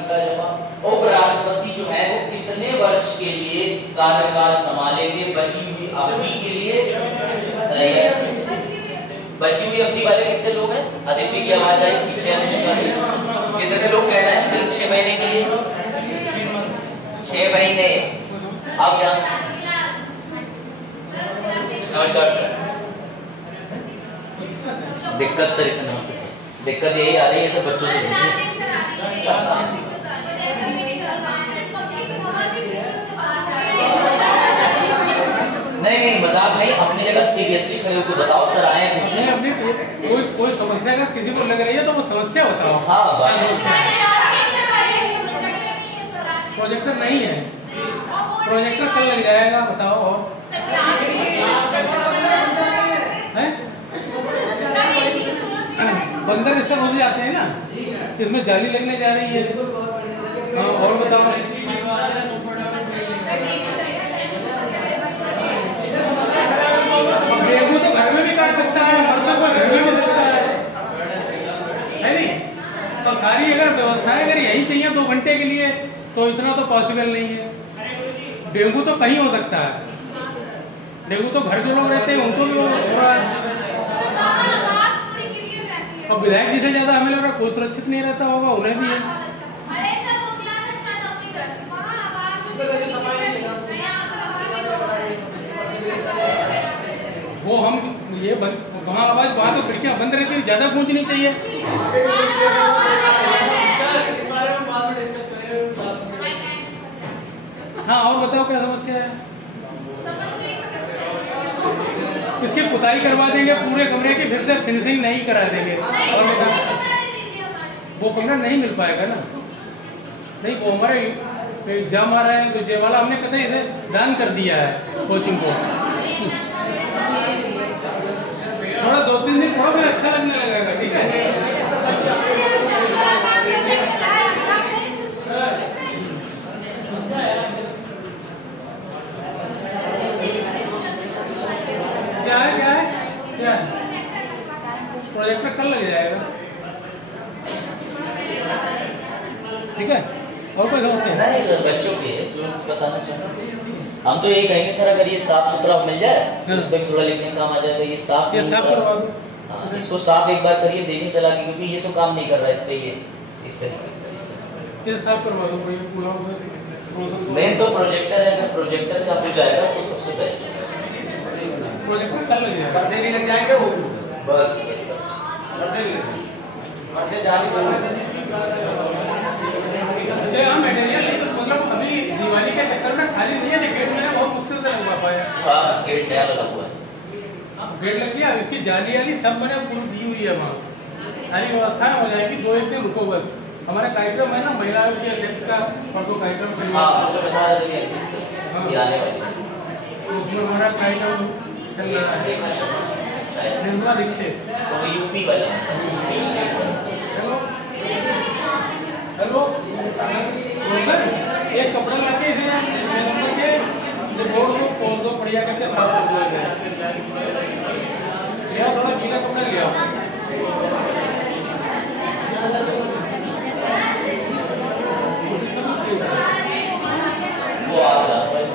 104, 105, 114, 115, 116, 120, 121, 126, 128, 130, 134, projector नहीं नहीं है। प्रोजेक्टर कल लग जाएगा, बताओ। और बंदर इससे घुस जाते हैं ना, इसमें जाली लगने जा रही है। हाँ, और बताओ। डेंगू तो घर में भी काट सकता है, मरता कोई घर में भी सकता है नहीं। और सारी अगर व्यवस्थाएं अगर यही चाहिए 2 घंटे के लिए तो इतना तो पॉसिबल नहीं है। डेंगू तो कहीं हो सकता है, डेंगू तो घर जो लोग रहते हैं उनको भी हो रहा है। और विधायक जी से ज्यादा हमें लग रहा है कोई सुरक्षित नहीं रहता होगा, उन्हें भी है। वो हम ये वहाँ आवाज, वहाँ तो खिड़कियाँ बंद रहती है, ज्यादा गूंजनी चाहिए। हाँ, और बताओ क्या समस्या है? इसकी पुताई करवा देंगे पूरे कमरे की, फिर से फिनिशिंग नहीं करा देंगे। और बताओ, वो कमरा नहीं मिल पाएगा ना। नहीं, वो हमारे एग्जाम आ रहे हैं तो जयवाला हमने कहते इसे दान कर दिया है कोचिंग को। थोड़ा 2-3 दिन थोड़ा सा अच्छा लगने लगेगा, ठीक है। क्या है क्या प्रोजेक्टर कल लग जाएगा, ठीक है। और कोई समस्या नहीं सर, बच्चों के जो बताना चाहूँ हम तो यही कहेंगे सर, अगर ये साफ सुथरा मिल जाए तो इस पर थोड़ा लिखने काम आ जाएगा। ये साफ करवा दो। हाँ, इसको साफ एक बार करिए, देखने चला के, क्योंकि ये तो काम नहीं कर रहा है इस पे। ये इस तरीके से ये साफ करवा दो भाई पूरा। मेन तो प्रोजेक्टर है, अगर प्रोजेक्टर का हो जाएगा तो सबसे बेस्ट है। प्रोजेक्टर कल लग जाएगा, पर्दे भी लग जाएंगे वो भी। बस सर, पर्दे भी लग जाएंगे, पर्दे जाली बन मटेरियल मतलब अभी दिवाली के चक्कर में खाली नहीं है। गेट मैंने बहुत मुश्किल से लगवा पाया। हाँ, गेट नया लगा हुआ है, गेट लग गया। इसकी जाली वाली सब मैंने पूरी दी हुई है, वहाँ सारी व्यवस्था हो जाएगी। 2-1 दिन रुको बस। हमारा कार्यक्रम है ना महिला आयोग के अध्यक्ष का, परसों कार्यक्रम मुझे बता रहे थे ये आने वाली, उसमें हमारा कार्यक्रम चल रहा है। निर्मला दीक्षित तो वो यूपी वाले हैं सर, यूपी स्टेट वाले। हेलो सर, एक कपड़ा लाके इधर 6 नंबर के बोर्ड को पोंछ दो, बढ़िया करके साफ कर दो। लिया थोड़ा गीला कपड़ा लिया। वो आप जानते हैं।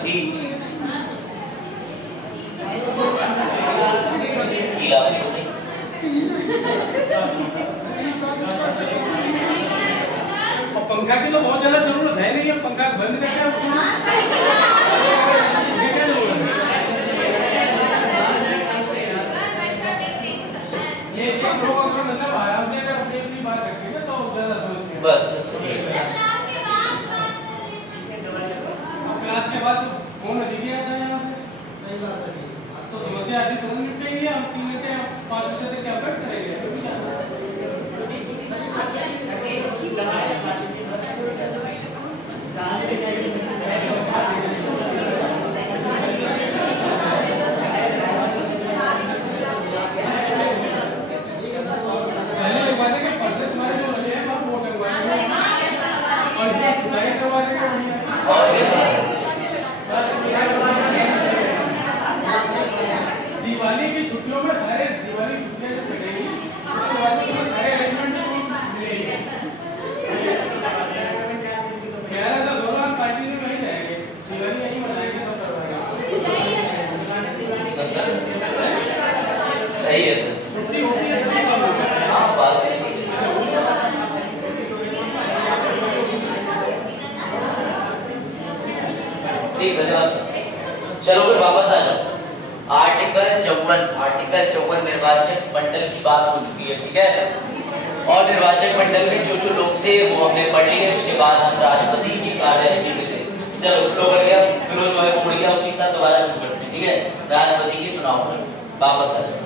ठीक गीला भी तो नहीं। और पंखा की तो बहुत ज्यादा जरूरत है नहीं है, पंखा बंद करके ये इसका मतलब आराम से अगर अपनी बात रखेगा तो ज्यादा समझ बस सबसे सही। क्लास के बाद फोन दीजिए आता है यहाँ से, सही बात है। तो समस्या आती तुरंत निपटेंगे, हम 3 घंटे 5 बजे तक क्या वेट करेंगे। दिवाली की छुट्टियों में सारे दिवाली छुट्टियां जो मिलेगी उसके बाद सारे अरेंजमेंट मिलेंगे। 11 से 16 पार्टी में वहीं जाएंगे, दिवाली यहीं मनाएंगे, सब करवाएंगे। सही है सर, छुट्टी होती है तभी काम होता है। हाँ बात ठीक, धन्यवाद सर। चलो फिर वापस आ जाओ। आर्टिकल 54 निर्वाचक मंडल की बात हो चुकी है, ठीक है। और निर्वाचक मंडल में जो जो लोग थे वो हमने पढ़ लिए। उसके बाद हम राष्ट्रपति की कार्यवाही में थे। चलो फ्लो कर गया, फ्लो जो है वो उड़ गया, उसी के साथ दोबारा शुरू करते हैं, ठीक है। राष्ट्रपति के चुनाव पर वापस आ जाओ।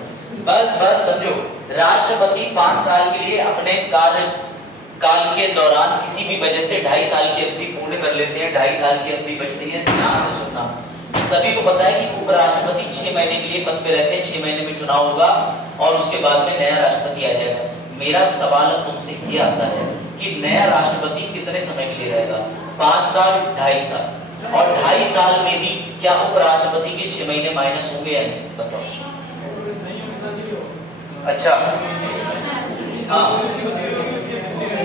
बस समझो, राष्ट्रपति 5 साल के लिए अपने कार्यकाल के दौरान किसी भी वजह से 2.5 साल की अवधि पूर्ण कर लेते हैं। 2.5 साल की अवधि बचती है। ध्यान से सुनना, सभी को पता है कि उपराष्ट्रपति 6 महीने के लिए पद पे रहते हैं। 6 महीने में चुनाव होगा और उसके बाद में नया राष्ट्रपति आ जाएगा। मेरा सवाल अब तुमसे ये आता है कि नया राष्ट्रपति कितने समय के लिए रहेगा? 5 साल, 2.5 साल, और 2.5 साल में भी क्या उपराष्ट्रपति के 6 महीने माइनस होंगे या नहीं? बताओ। अच्छा हाँ,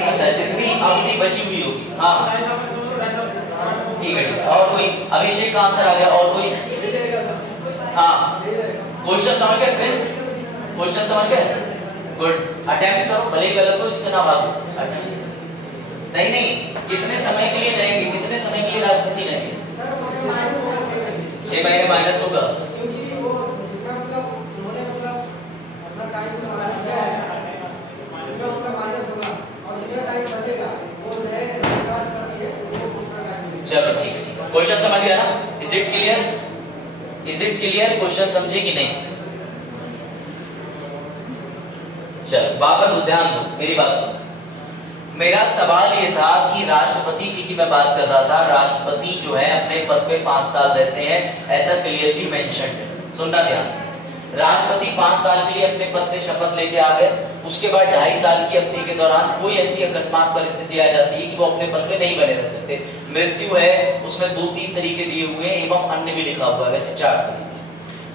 अच्छा, जितनी अवधि बची हुई होगी। हाँ ठीक है। और कोई? अभिषेक का आंसर आ गया। और कोई? हाँ, क्वेश्चन समझ गए प्रिंस? क्वेश्चन समझ गए? गुड। अटेम्प्ट करो, भले ही गलत हो, इससे ना भागो। नहीं, कितने समय के लिए रहेंगे? कितने समय के लिए राष्ट्रपति रहेंगे? 6 महीने माइनस होगा। चलो ठीक है। क्वेश्चन समझ गया ना? Is it clear? Is it clear? Question समझे कि नहीं? चलो वापस ध्यान दो, मेरी बात सुनो। मेरा सवाल ये था कि राष्ट्रपति जी की मैं बात कर रहा था। राष्ट्रपति जो है अपने पद पे 5 साल रहते हैं, ऐसा क्लियरली मेंशन है। सुनना ध्यान से। राष्ट्रपति 5 साल के लिए अपने पद पे शपथ लेके आ गए। उसके बाद 2.5 साल की अवधि के दौरान कोई ऐसी अकस्मात परिस्थिति आ जाती है कि वो अपने पद पे नहीं बने रह सकते। मृत्यु है, उसमें 2-3 तरीके दिए हुए हैं एवं अन्य भी लिखा हुआ है, वैसे 4 तरीके।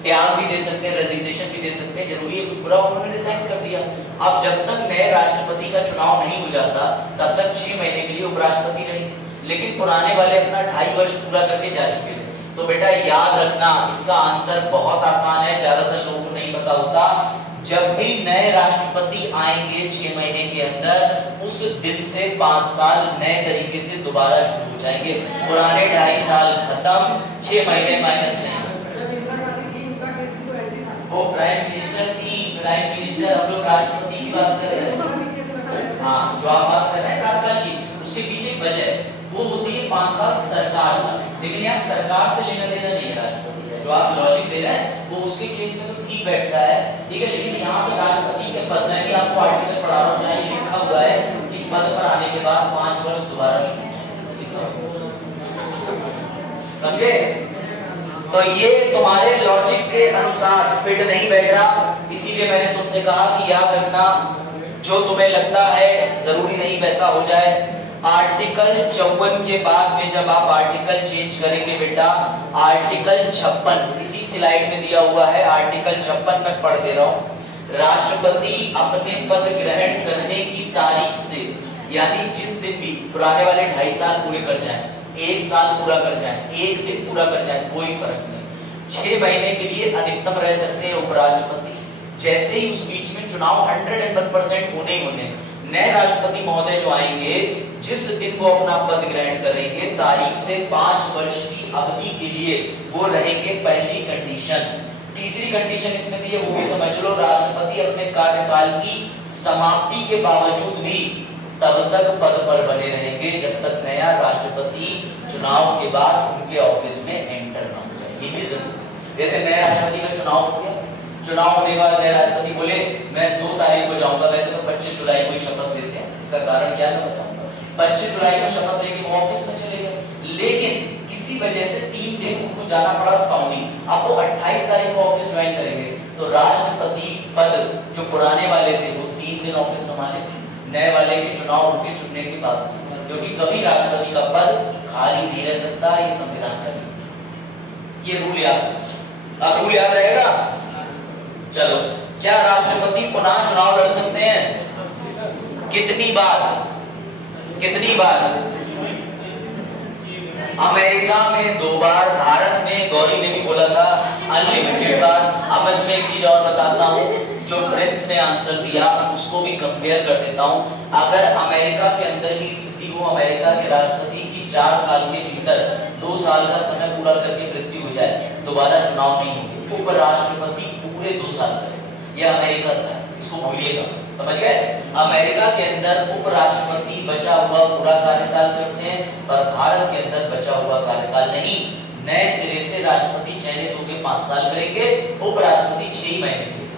त्याग भी दे सकते हैं, रेजिग्नेशन भी दे सकते हैं। जरूरी है कुछ बुरा, उन्होंने रिजाइन कर दिया। अब जब तक नए राष्ट्रपति का चुनाव नहीं हो जाता तब तक 6 महीने के लिए उपराष्ट्रपति रहेंगे। लेकिन पुराने वाले अपना 2.5 वर्ष पूरा करके जा चुके हैं। तो बेटा याद रखना, इसका आंसर बहुत आसान है, ज्यादातर लोगों को नहीं पता होता। जब भी नए राष्ट्रपति आएंगे 6 महीने के अंदर, उस दिन से 5 साल नए तरीके से दोबारा शुरू हो जाएंगे। पुराने 2.5 साल खत्म, 6 महीने माइनस नहीं। वो प्राइम मिनिस्टर थी, प्राइम मिनिस्टर, हम लोग राष्ट्रपति की बात कर रहे हैं। हाँ, जो आप बात कर रहे हैं कार्यकाल की, उसके पीछे एक वजह है, वो होती है 5 साल सरकार का। लेकिन यहाँ सरकार से लेना देना नहीं है राष्ट्रपति का। जो आप लॉजिक दे रहे हैं वो उसके केस में तो ठीक बैठता है, ठीक है। लेकिन यहाँ पे राष्ट्रपति के पद में भी आपको आर्टिकल पढ़ा रहा हूँ, जहाँ लिखा हुआ है कि पद पर आने के बाद 5 वर्ष दोबारा शुरू। समझे? तो ये तुम्हारे लॉजिक के अनुसार फिट नहीं बैठ रहा, इसीलिए मैंने तुमसे कहा कि याद रखना, जो तुम्हें लगता है जरूरी नहीं वैसा हो जाए। आर्टिकल 54 के बाद में जब आप आर्टिकल चेंज करेंगे बेटा, आर्टिकल 56 इसी स्लाइड में दिया हुआ है। आर्टिकल 56 में पढ़ दे रहा हूं। राष्ट्रपति अपने पद ग्रहण करने की तारीख से, यानी जिस दिन भी पुराने वाले 2.5 साल पूरे कर जाएं, 1 साल पूरा कर जाएं, 1 दिन पूरा कर जाएं, कोई फर्क नहीं। 6 महीने के लिए अधिकतम रह सकते हैं उपराष्ट्रपति। जैसे ही उस बीच में चुनाव 101% होने ही होने, नए राष्ट्रपति महोदय जो आएंगे, जिस दिन वो अपना पद ग्रहण करेंगे, तारीख से 5 वर्ष की अवधि के लिए वो रहेंगे। पहली कंडीशन। तीसरी कंडीशन इसमें दी है, वो भी समझ लो। राष्ट्रपति अपने कार्यकाल की समाप्ति के बावजूद भी तब तक पद पर बने रहेंगे जब तक नया राष्ट्रपति चुनाव के बाद उनके ऑफिस में एंटर न हो जाए। ये भी जरूरी। जैसे नया राष्ट्रपति का चुनाव हो गया, चुनाव होने के बाद नए राष्ट्रपति बोले मैं 2 तारीख को जाऊंगा, वैसे तो 25 जुलाई को ही शपथ लेते हैं। इसका कारण क्या मैं बताऊंगा। 25 जुलाई को शपथ लेके वो ऑफिस में चले गए, लेकिन किसी वजह से 3 दिन उनको जाना पड़ा साउनी। अब वो 28 तारीख को ऑफिस ज्वाइन करेंगे, तो राष्ट्रपति पद जो पुराने वाले थे वो 3 दिन ऑफिस संभाले, नए वाले के चुनाव उनके चुनने के बाद, क्योंकि कभी राष्ट्रपति का पद खाली नहीं रह सकता। ये संविधान का ये रूल याद, अब रूल याद रहेगा। चलो, क्या राष्ट्रपति पुनः चुनाव लड़ सकते हैं? कितनी बार? कितनी बार? अमेरिका में 2 बार, भारत में गौरी ने भी बोला था अनलिमिटेड बार। अब मैं तुम्हें एक चीज और बताता हूँ, जो प्रिंस ने आंसर दिया उसको भी कंपेयर कर देता हूँ। अगर अमेरिका के अंदर की स्थिति हो, अमेरिका के राष्ट्रपति की 4 साल के भीतर 2 साल का समय पूरा करके मृत्यु हो जाए, दोबारा चुनाव नहीं होंगे, उपराष्ट्रपति पूरे 2 साल करें। यह अमेरिका का है, इसको भूलिएगा। समझ गए? अमेरिका के अंदर उपराष्ट्रपति बचा हुआ पूरा कार्यकाल करते हैं, पर भारत के अंदर बचा हुआ कार्यकाल नहीं। नए सिरे से राष्ट्रपति चयनित होकर 5 साल करेंगे, उपराष्ट्रपति 6 महीने के लिए।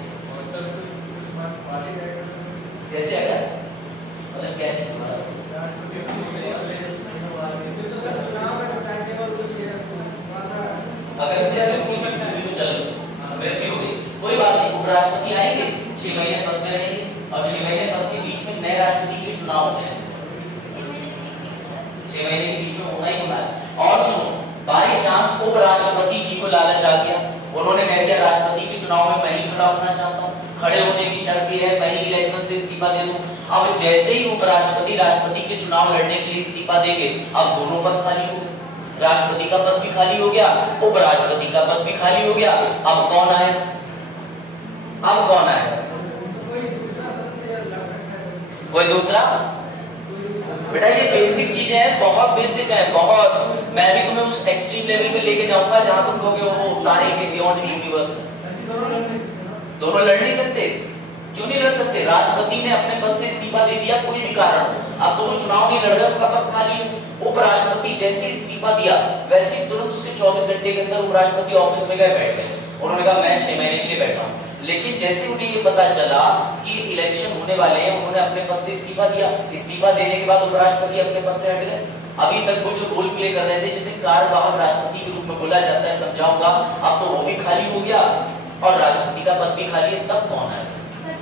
और 6 महीने पद के बीच में नए राष्ट्रपति के चुनाव होते हैं। 6 महीने के बीच में होना ही होना है। और सुनो, बाई चांस उपराष्ट्रपति जी को लालच आ गया, उन्होंने कह दिया राष्ट्रपति के चुनाव में मैं ही खड़ा होना चाहता हूँ, खड़े होने की शर्त ये है मैं ही इलेक्शन से इस्तीफा दे दूं। अब जैसे ही उपराष्ट्रपति राष्ट्रपति के चुनाव लड़ने के लिए इस्तीफा देंगे, अब दोनों पद खाली हो गए, राष्ट्रपति का पद भी खाली हो गया, उपराष्ट्रपति का पद भी खाली हो गया। अब कौन आएगा? अब कौन आएगा? कोई दूसरा? बेटा ये बेसिक चीजें हैं, बहुत बेसिक है, बहुत। मैं भी तुम्हें उस एक्सट्रीम लेवल पे लेके जाऊंगा जहां तुम कहोगे वो तारे के बियॉन्ड यूनिवर्स। दोनों लड़ नहीं सकते? क्यों नहीं लड़ सकते? राष्ट्रपति ने अपने पद से इस्तीफा दे दिया, कोई भी कारण हो, अब दोनों चुनाव नहीं लड़ रहे, उनका पद खाली है। उपराष्ट्रपति जैसे इस्तीफा दिया वैसे ही तुरंत उसके 24 घंटे के अंदर उपराष्ट्रपति ऑफिस में गए, बैठ गए। उन्होंने कहा मैं 6 महीने के लिए बैठा हूँ। लेकिन जैसे उन्हें ये पता चला कि इलेक्शन होने वाले हैं, उन्होंने अपने पद से इस्तीफा दिया। इस्तीफा देने के बाद उपराष्ट्रपति अपने पद से हट गए। अभी तक वो जो रोल प्ले कर रहे थे, जिसे कार्यवाहक राष्ट्रपति के रूप में बोला जाता है, समझाऊंगा, अब तो वो भी खाली हो गया और राष्ट्रपति का पद भी खाली है। तब कौन है?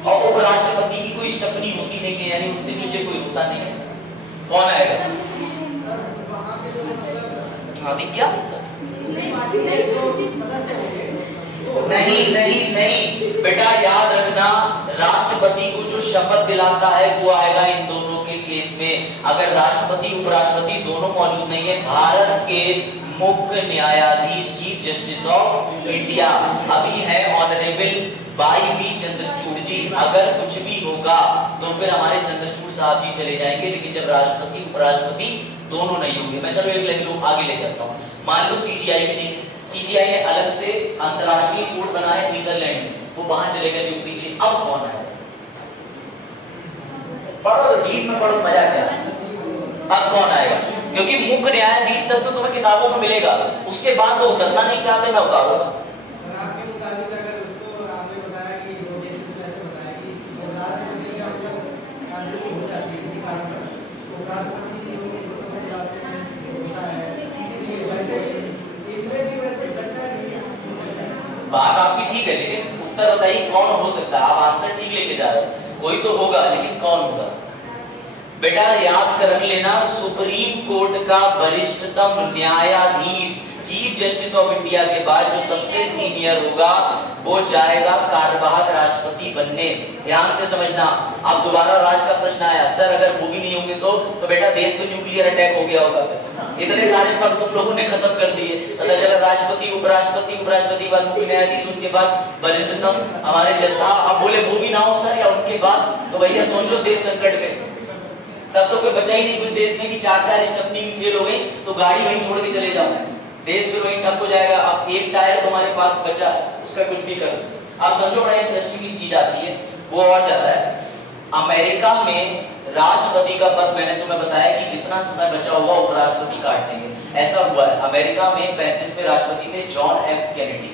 और उपराष्ट्रपति की कोई स्टपनी होती नहीं है, यानी उनसे नीचे कोई होता नहीं है। कौन आएगा? हाँ क्या नहीं नहीं नहीं बेटा, याद रखना, राष्ट्रपति को जो शपथ दिलाता है वो आएगा इन दोनों के केस में। अगर राष्ट्रपति उपराष्ट्रपति दोनों मौजूद नहीं है, भारत के मुख्य न्यायाधीश चीफ जस्टिस ऑफ इंडिया अभी है ऑनरेबल वाई चंद्रचूड़ जी। अगर कुछ भी होगा तो फिर हमारे चंद्रचूड़ साहब जी चले जाएंगे, लेकिन जब राष्ट्रपति उपराष्ट्रपति दोनों नहीं होंगे। मैं चलो एक लेवल आगे ले जाता हूँ। मान लो सीजीआई भी नहीं है, सीजीआई ने अलग से अंतरराष्ट्रीय कोर्ट बनाया नीदरलैंड में, वो वहां चले गए नियुक्ति के लिए। अब कौन है? पढ़ो डीप में पढ़ो, मजा क्या। अब कौन आएगा? क्योंकि मुख्य न्यायाधीश तक तो तुम्हें किताबों में मिलेगा, उसके बाद तो उतरना नहीं चाहते, मैं उतारूंगा। बात आपकी ठीक है, लेकिन उत्तर बताइए कौन हो सकता है? आप आंसर ठीक लेके जा रहे हैं, कोई तो होगा, लेकिन कौन होगा? बेटा याद कर रख लेना, सुप्रीम कोर्ट का वरिष्ठतम न्यायाधीश चीफ जस्टिस ऑफ इंडिया के बाद जो सबसे सीनियर होगा वो जाएगा कार्यवाहक राष्ट्रपति बनने। ध्यान से समझना। अब दोबारा राज का प्रश्न आया, सर अगर वो भी नहीं होंगे तो बेटा देश में न्यूक्लियर अटैक हो गया होगा। इतने सारे पद तुम लोगों ने खत्म कर दिए, पता चला राष्ट्रपति उपराष्ट्रपति, उपराष्ट्रपति बाद मुख्य न्यायाधीश, उनके बाद वरिष्ठतम हमारे जज साहब। अब बोले वो भी ना हो सर या उनके बाद, तो भैया सोच लो देश संकट में। तब तो कोई बचा ही नहीं पूरे देश में कि 4-4 स्टेपनी में फेल हो गई तो गाड़ी वहीं छोड़ के चले जाओ, देश फिर वहीं ठप हो जाएगा। अब एक टायर तुम्हारे पास बचा, उसका कुछ भी करो। आप समझो बड़ा इंटरेस्टिंग चीज आती है, वो और जाता है। अमेरिका में राष्ट्रपति का पद मैंने तुम्हें बताया कि जितना समय बचा हुआ उपराष्ट्रपति काट देंगे, ऐसा हुआ है। अमेरिका में 35वें राष्ट्रपति थे जॉन एफ कैनेडी।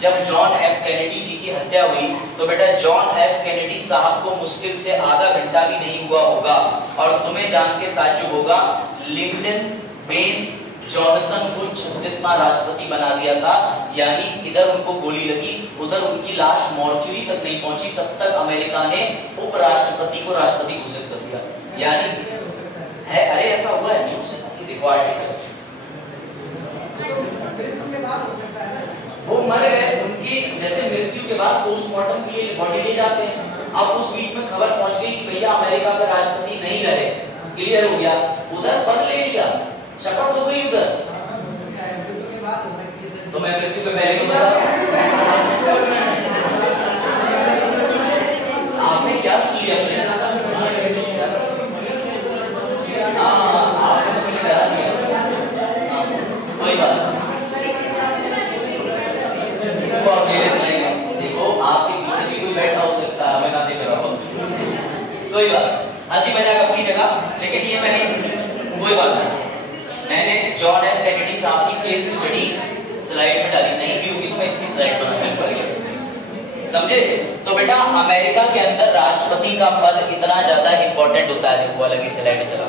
जब जॉन एफ कैनेडी जी की हत्या हुई तो बेटा जॉन एफ कैनेडी साहब को मुश्किल से आधा घंटा भी नहीं हुआ होगा, और तुम्हें जान के ताज्जुब होगा, लिंडन बेंस जॉनसन को 36वां राष्ट्रपति बना दिया था। यानी इधर उनको गोली लगी, उधर उनकी लाश मॉर्चुरी तक नहीं पहुंची, तब तक अमेरिका ने उपराष्ट्रपति को राष्ट्रपति घोषित कर दिया। यानी है, अरे ऐसा हुआ है, न्यूज़ है, देखो आर्टिकल। वो मर गए, उनकी जैसे मृत्यु के बाद पोस्टमार्टम के लिए बॉडी ले जाते हैं। अब उस बीच में खबर पहुंच गई कि भैया अमेरिका का राष्ट्रपति नहीं रहे, क्लियर हो गया, उधर पद ले लिया, शपथ हो गई उधर। तो मैं मृत्यु के पहले ही बता, आपने क्या सुन लिया? आपने तो मुझे डरा दिया। कोई बात देखो, आपके पीछे भी कोई बैठा हो सकता है, मैं ना देख रहा हूँ, कोई बात, हंसी मजाक अपनी जगह, लेकिन ये मैंने कोई बात नहीं, मैंने जॉन एफ कैनेडी साहब की केस स्टडी स्लाइड में डाली, नहीं भी होगी तो मैं इसकी स्लाइड बनाऊंगा, समझे? तो बेटा अमेरिका के अंदर राष्ट्रपति का पद इतना ज्यादा इंपॉर्टेंट होता है। देखो अलग ही स्लाइड चला,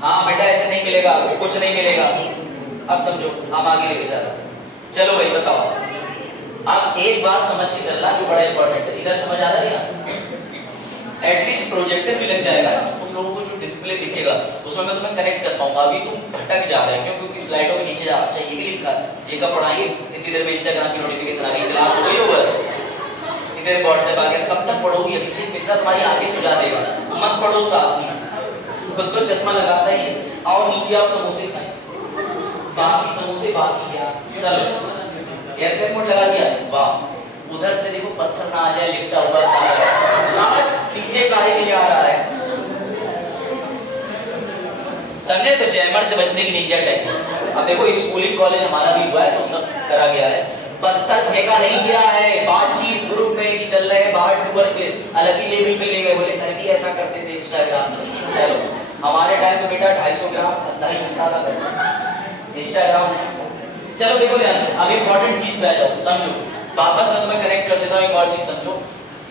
हाँ बेटा ऐसे नहीं मिलेगा, कुछ नहीं मिलेगा। अब समझो, हम आगे लेके जा रहे हैं। चलो भाई बताओ, अब एक बात समझ के चलना जो बड़ा इंपॉर्टेंट है, इधर समझ आ रहा है? एटलीस्ट प्रोजेक्टर भी लग जाएगा ना, तुम लोगों को जो डिस्प्ले दिखेगा उसमें मैं तुम्हें कनेक्ट कर पाऊंगा। अभी तुम भटक जा रहे हो क्यों? क्योंकि स्लाइडों के नीचे जा, अच्छा ये भी लिखा है, ये कब पढ़ाइए, इतनी देर में इंस्टाग्राम की नोटिफिकेशन आ गई, क्लास हो गई होगा, इधर व्हाट्सएप आ गया, कब तक पढ़ोगी? अभिषेक मिश्रा तुम्हारी आंखें सुझा देगा, मत पढ़ो साथ ही, खुद तो चश्मा लगाता ही है। और नीचे आप समोसे खाएं, बासी समोसे, बासी क्या, चलो एयरप्लेन मोड लगा दिया, वाह, उधर से देखो पत्थर ना आ जाए, लिपटा हुआ आज नीचे काहे नहीं आ रहा है, समझे? तो जैमर से बचने की निंजा टेक्निक। अब देखो स्कूलिंग कॉलेज हमारा भी हुआ है तो सब करा गया है, पत्थर फेंका नहीं गया है, बातचीत ग्रुप में कि चल रहे हैं बाहर टूर पे अलग ही लेवल पे ले गए, बोले सर भी ऐसा करते थे इंस्टाग्राम। चलो हमारे टाइम पे बेटा 250 ग्राम 2.5 घंटा का करता इंस्टाग्राम है। चलो देखो ध्यान से, अब इंपॉर्टेंट चीज पे आ जाओ, समझो, वापस मैं तुम्हें कनेक्ट कर देता हूँ। एक और चीज समझो,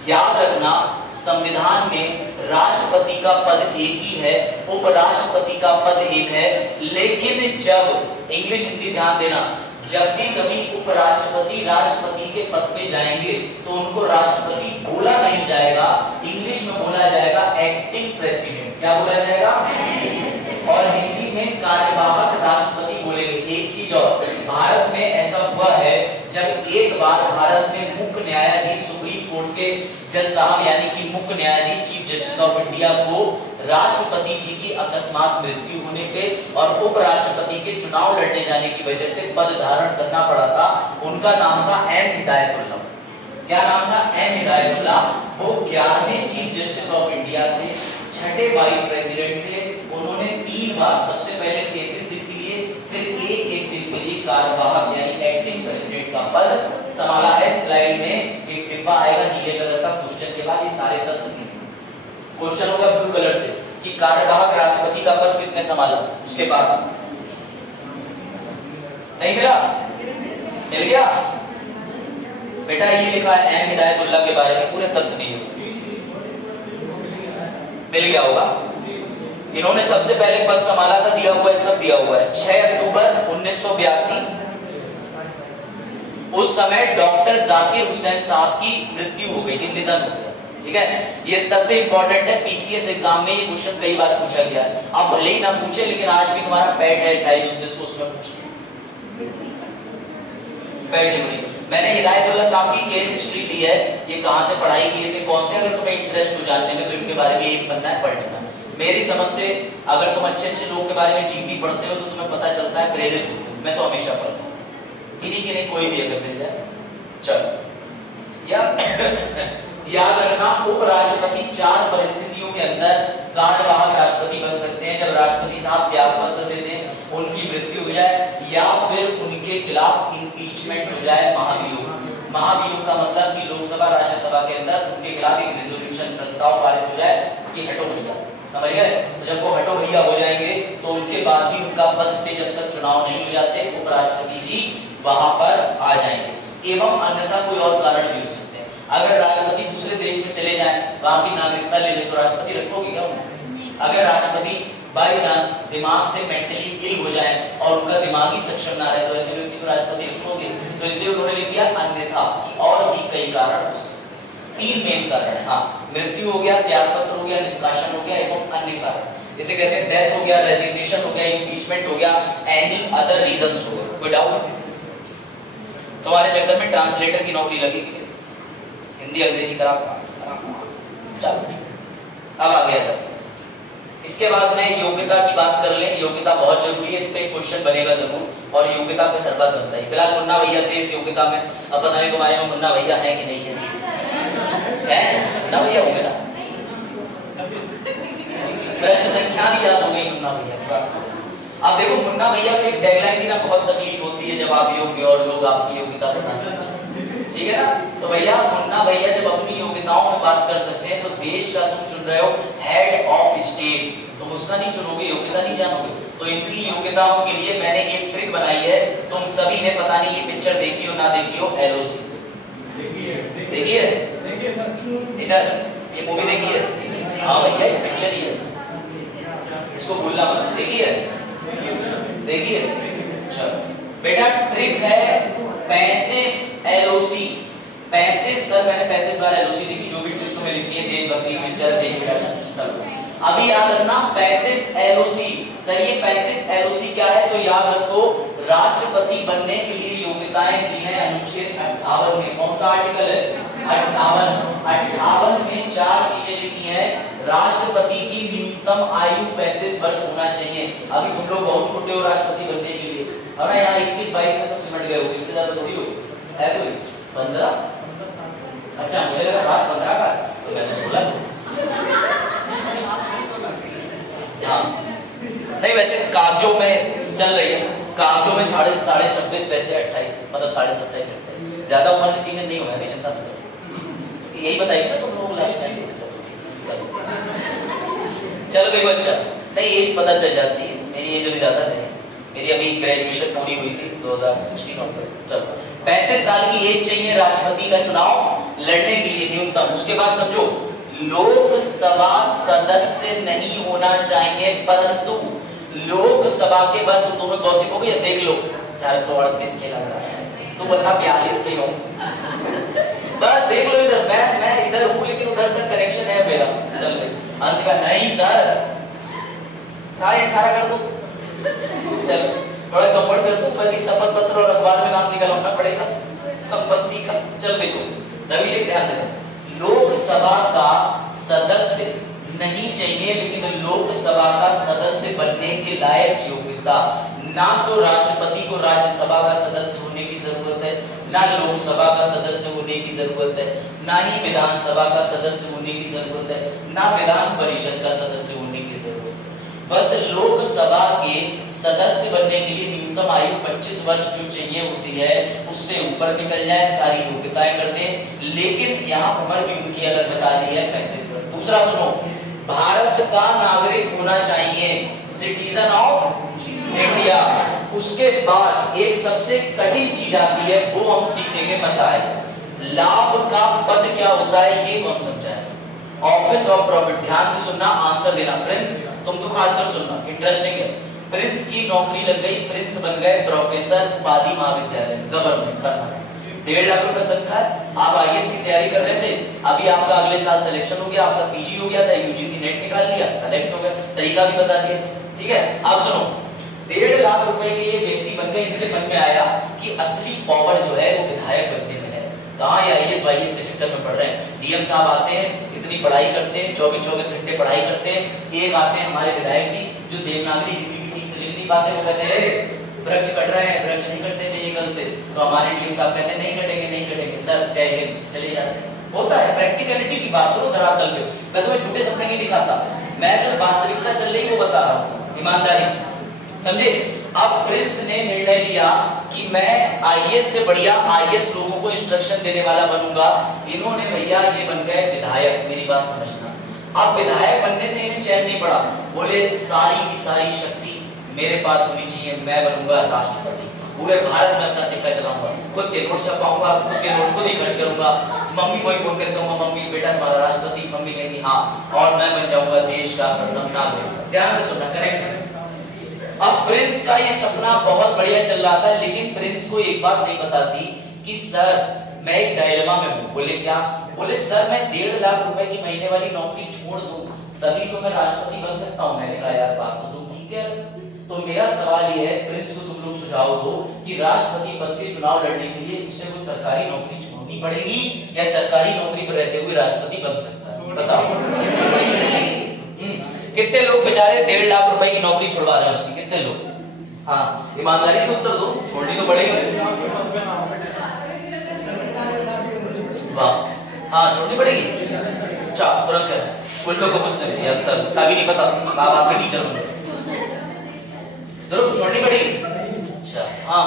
याद रखना संविधान में राष्ट्रपति का पद एक ही है, उपराष्ट्रपति का पद एक है, लेकिन जब, इंग्लिश हिंदी ध्यान देना, जब भी कभी उपराष्ट्रपति राष्ट्रपति के पद पे जाएंगे तो उनको राष्ट्रपति बोला नहीं जाएगा, इंग्लिश में बोला जाएगा एक्टिंग प्रेसिडेंट। क्या बोला जाएगा? और हिंदी में कार्यवाहक राष्ट्रपति बोलेंगे। एक चीज और, भारत में ऐसा हुआ है जब एक बार भारत में मुख्य न्यायाधीश सुप्रीम कोर्ट के जज साहब यानी कि मुख्य न्यायाधीश चीफ जस्टिस ऑफ इंडिया को राष्ट्रपति जी की अकस्मात मृत्यु होने पे और उपराष्ट्रपति के चुनाव लड़ने जाने की वजह से पद धारण करना पड़ा था। उनका नाम था एम हिदायतुल्लाह। क्या नाम था? एम हिदायतुल्लाह। वो 11वें चीफ जस्टिस ऑफ इंडिया थे, छठे वाइस प्रेसिडेंट थे। उन्होंने 3 बार, सबसे पहले 33 दिन के लिए, फिर एक दिन के लिए कार्यवाहक यानी एक्टिंग प्रेसिडेंट का पद संभाला है। स्लाइड में एक डिब्बा आएगा नीले कलर का, क्वेश्चन के बाद ये सारे तत्व क्वेश्चन होगा ब्लू कलर से कि कार्यवाहक राष्ट्रपति का पद किसने संभाला। उसके बाद नहीं मिला, मिल गया बेटा, ये लिखा है एम हिदायतुल्लाह के बारे में पूरे तथ्य दिए, मिल गया होगा। इन्होंने सबसे पहले पद संभाला था, दिया हुआ है, सब दिया हुआ है, 6 अक्टूबर 1982। उस समय डॉक्टर जाकिर हुसैन साहब की मृत्यु हो गई, निधन हो गया। ठीक है, ये तथ्य इंपॉर्टेंट है, पीसीएस एग्जाम में ये क्वेश्चन कई बार पूछा गया है। आप भले ही ना पूछे लेकिन आज भी तुम्हारा पैट है 28-29 को, उसमें पूछे पैट है। मैंने हिदायतुल्लाह साहब की केस हिस्ट्री दी है, ये कहां से पढ़ाई किए थे, कौन थे। अगर तुम्हें इंटरेस्ट हो जानने में तो इनके बारे में एक पढ़ना है, पढ़ना। मेरी समझ से अगर तुम अच्छे लोगों के बारे में जीपी पढ़ते हो तो तुम्हें पता चलता है, प्रेरित होते हो। मैं तो हमेशा पढ़ता हूँ, किन्हीं के नहीं कोई भी अगर मिल जाए। चलो याद रखना, उपराष्ट्रपति 4 परिस्थितियों के अंदर कार्यवाहक राष्ट्रपति बन सकते हैं। जब राष्ट्रपति साहब त्यागपत्र देते हैं, उनकी मृत्यु हो जाए, या फिर उनके खिलाफ इम्पीचमेंट हो जाए, महाभियोग। महाभियोग का मतलब कि लोकसभा राज्यसभा के अंदर उनके खिलाफ एक रेजोल्यूशन प्रस्ताव पारित हो जाए कि हटो भैया, समझ गए। तो जब वो हटो भैया हो जाएंगे तो उनके बाद भी उनका पद पे जब तक चुनाव नहीं हो जाते, उपराष्ट्रपति जी वहां पर आ जाएंगे। एवं अन्यथा कोई और कारण भी हो सकते हैं। अगर राष्ट्रपति दूसरे देश में चले जाएं, वहां की नागरिकता ले ले, तो राष्ट्रपति रखोगे क्या उन्हें? अगर राष्ट्रपति बाई चांस दिमाग से मेंटली इल हो जाए और उनका दिमागी सक्षम ना रहे, तो ऐसे व्यक्ति को राष्ट्रपति रखोगे? तो इसलिए उन्होंने लिख दिया अन्यथा, और भी कई कारण हो सकते हैं। 3 मेन कारण है। हाँ, मृत्यु हो गया, त्यागपत्र हो गया, निष्कासन हो गया, एवं अन्य कारण। इसे कहते हैं डेथ हो गया, रेजिग्नेशन हो गया, इम्पीचमेंट हो गया, एनी अदर रीजंस हो गए। कोई डाउट? तुम्हारे चक्कर में ट्रांसलेटर की नौकरी लगेगी, हिंदी अंग्रेजी करा। चलो अब आ गया। जब इसके बाद में योग्यता की बात कर लें, योग्यता बहुत जरूरी है, इस पे क्वेश्चन बनेगा जरूर, और योग्यता पे हर बात बनता है। फिलहाल मुन्ना भैया थे इस योग्यता में, अब पता नहीं तुम्हारे में मुन्ना भैया है कि नहीं है? मुन्ना भैया होंगे ना, प्रश्न संख्या भी याद हो गई मुन्ना भैया के पास। अब देखो मुन्ना भैया की एक डेडलाइन की ना बहुत तकलीफ होती है जब आप योग्य और लोग आपकी योग्यता पर ना सकते, ठीक है ना। तो भैया मुन्ना भैया जब अपनी योग्यताओं में बात कर सकते हैं, तो देश का तुम चुन रहे हो हेड ऑफ स्टेट, तुम उसका नहीं चुनोगे, योग्यता नहीं जानोगे। तो इनकी योग्यताओं के लिए मैंने एक ट्रिक बनाई है, तुम सभी ने पता नहीं ये पिक्चर देखी हो ना देखी हो, एलओसी देखिए, इधर ये मूवी देखी है? हाँ भैया ये पिक्चर ही है, इसको भूलना मत। देखिए देखिए, चलो बेटा ट्रिक है 35 LOC 35 सर मैंने 35 बार LOC लिखी, जो भी ट्रिक तुम्हें लिखनी है देशभक्ति पिक्चर देश। अभी याद रखना 35 LOC सही है। 35 LOC क्या है तो याद रखो, राष्ट्रपति बनने के लिए योग्यताएं दी हैं अनुच्छेद 58 में। कौन सा आर्टिकल है? 58 में 4 चीजें लिखी हैं। राष्ट्रपति की न्यूनतम आयु 35 वर्ष होना चाहिए। अभी तुम लोग बहुत छोटे हो राष्ट्रपति बनने के लिए, है ना? यहाँ 21-22 में सब सिमट गए हो, इससे ज्यादा थोड़ी हो है कोई 15। अच्छा मुझे लगा राज 15 का, तो मैं तो 16। हाँ नहीं वैसे कागजों में चल रही है, कागजों में 26.5 वैसे 28 मतलब 27.5 28 ज्यादा उम्र में सीनियर नहीं हुआ है, चिंता मत करो। यही बताइए ना तुम लोग लास्ट टाइम। चलो देखो अच्छा नहीं एज पता चल जाती है, मेरी एज अभी ज्यादा नहीं, मेरी अभी ग्रेजुएशन पूरी हुई थी 2016 में। चलो 35 साल की एज चाहिए राष्ट्रपति का चुनाव लड़ने के लिए न्यूनतम। उसके बाद समझो लोकसभा सदस्य नहीं होना चाहिए, परंतु लोकसभा के बस तुम दोनों गॉसिप हो गई, देख लो सर तो 38 के लग रहा है, तू बता 42 के हो, बस देख लो इधर मैं इधर हूं लेकिन उधर तक कनेक्शन है मेरा। चल अंश का नहीं सर 18.5 कर दो, चलो थोड़ा कंफर्ट कर दो, बस एक शपथ पत्र और अखबार में नाम निकलवाना पड़ेगा संपत्ति का। चल देखो रवि ध्यान देना, लोकसभा का सदस्य नहीं चाहिए लेकिन लोकसभा का सदस्य बनने के लायक योग्यता। ना तो राष्ट्रपति को राज्यसभा का सदस्य होने की जरूरत है, ना लोकसभा का सदस्य होने की जरूरत है, ना ही विधानसभा का सदस्य होने की जरूरत है, ना विधान परिषद का सदस्य होने की जरूरत है। बस लोकसभा के सदस्य बनने के लिए न्यूनतम आयु 25 वर्ष जो चाहिए होती है उससे ऊपर निकल जाए, सारी योग्यताएं कर दें। लेकिन यहाँ उम्र भी उनकी अलग बता दी है 35 वर्ष। दूसरा सुनो, भारत का नागरिक होना चाहिए, सिटीजन ऑफ इंडिया। उसके बाद एक सबसे कठिन चीज आती है, वो हम सीखेंगे, मजा आएगा। लाभ का पद क्या होता है ये कौन समझाए? Office of profit. ध्यान से सुनना, आंसर देना फ्रेंड्स, तुम तो खासकर सुनना, इंटरेस्टिंग है। प्रिंस की नौकरी लग गई, प्रिंस बन गए प्रोफेसर उपाधि महाविद्यालय गवर्नमेंट करना, 1.5 लाख रुपए तनख्वाह। आप आईएएस की तैयारी कर रहे थे, अभी आपका अगले साल सिलेक्शन हो गया, आपका पीजी हो गया था, यूजीसी नेट निकाल लिया, सेलेक्ट हो गया, तरीका भी बता दिया, ठीक है। आप सुनो, 1.5 लाख रुपए के ये व्यक्ति बन गए, इनके मन में आया कि असली पावर जो है वो विधायक बनने में है। कहाँ ये आईएएस वाईएएस के चक्कर में पड़ रहे हैं। डीएम साहब आते हैं, इतनी पढ़ाई करते हैं, 24-24 घंटे पढ़ाई करते हैं, एक आते हैं हमारे विधायक जी जो देवनागरी लिपि भी ठीक से लिख नहीं पाते, वो कहते हैं वृक्ष कट रहे हैं, वृक्ष नहीं कटने चाहिए कल से। तो हमारे डीएम साहब कहते हैं नहीं कटेंगे नहीं कटेंगे सर, जय हिंद, चले जाते हैं। होता है, प्रैक्टिकलिटी की बात करो धरातल पे। मैं तुम्हें झूठे सपने नहीं दिखाता, मैं जो वास्तविकता चल रही है वो बता रहा हूँ ईमानदारी से, समझे। अब प्रिंस ने निर्णय लिया कि मैं आईएएस से बढ़िया आईएएस लोगों को इंस्ट्रक्शन देने वाला बनूंगा। इन्होंने भैया ये बन गए विधायक, मेरी बात समझना। अब विधायक बनने से इन्हें चैन नहीं पड़ा, बोले सारी की सारी शक्ति मेरे पास होनी चाहिए, मैं बनूंगा राष्ट्रपति, पूरे भारत में अपना सिक्का चलाऊंगा, खुद के नोट छपाऊंगा, खुद के नोट खुद ही खर्च करूंगा। मम्मी को ही फोन करके कहूंगा मम्मी बेटा तुम्हारा राष्ट्रपति, मम्मी कहेगी हाँ, और मैं बन जाऊंगा देश का प्रथम नागरिक। ध्यान से सुनना, करेक्ट। अब प्रिंस का ये सपना बहुत बढ़िया चल रहा था, लेकिन प्रिंस को एक बात नहीं बताती कि सर मैं एक डायलेमा में हूँ। बोले क्या? बोले सर मैं 1.5 लाख रुपए की महीने वाली नौकरी छोड़ दूं तभी तो मैं राष्ट्रपति बन सकता हूँ। मैंने कहा यार बात तो तुम ठीक है। तो मेरा सवाल ये है प्रिंस को तुम लोग सुझाव दो कि राष्ट्रपति पद के चुनाव लड़ने के लिए उसे वो सरकारी नौकरी छोड़नी पड़ेगी या सरकारी नौकरी पर रहते हुए राष्ट्रपति बन सकता है? बताओ कितने लोग बेचारे 1.5 लाख रुपए की नौकरी छुड़वा रहे हैं उसकी, कितने लोग? हाँ ईमानदारी से उत्तर दो, छोड़नी तो पड़ेगी। वाह हाँ छोड़नी पड़ेगी, अच्छा तुरंत करें। कुछ लोग को कुछ से यस सर अभी नहीं पता, आप आपके टीचर हो, जरूर छोड़नी पड़ेगी। अच्छा हाँ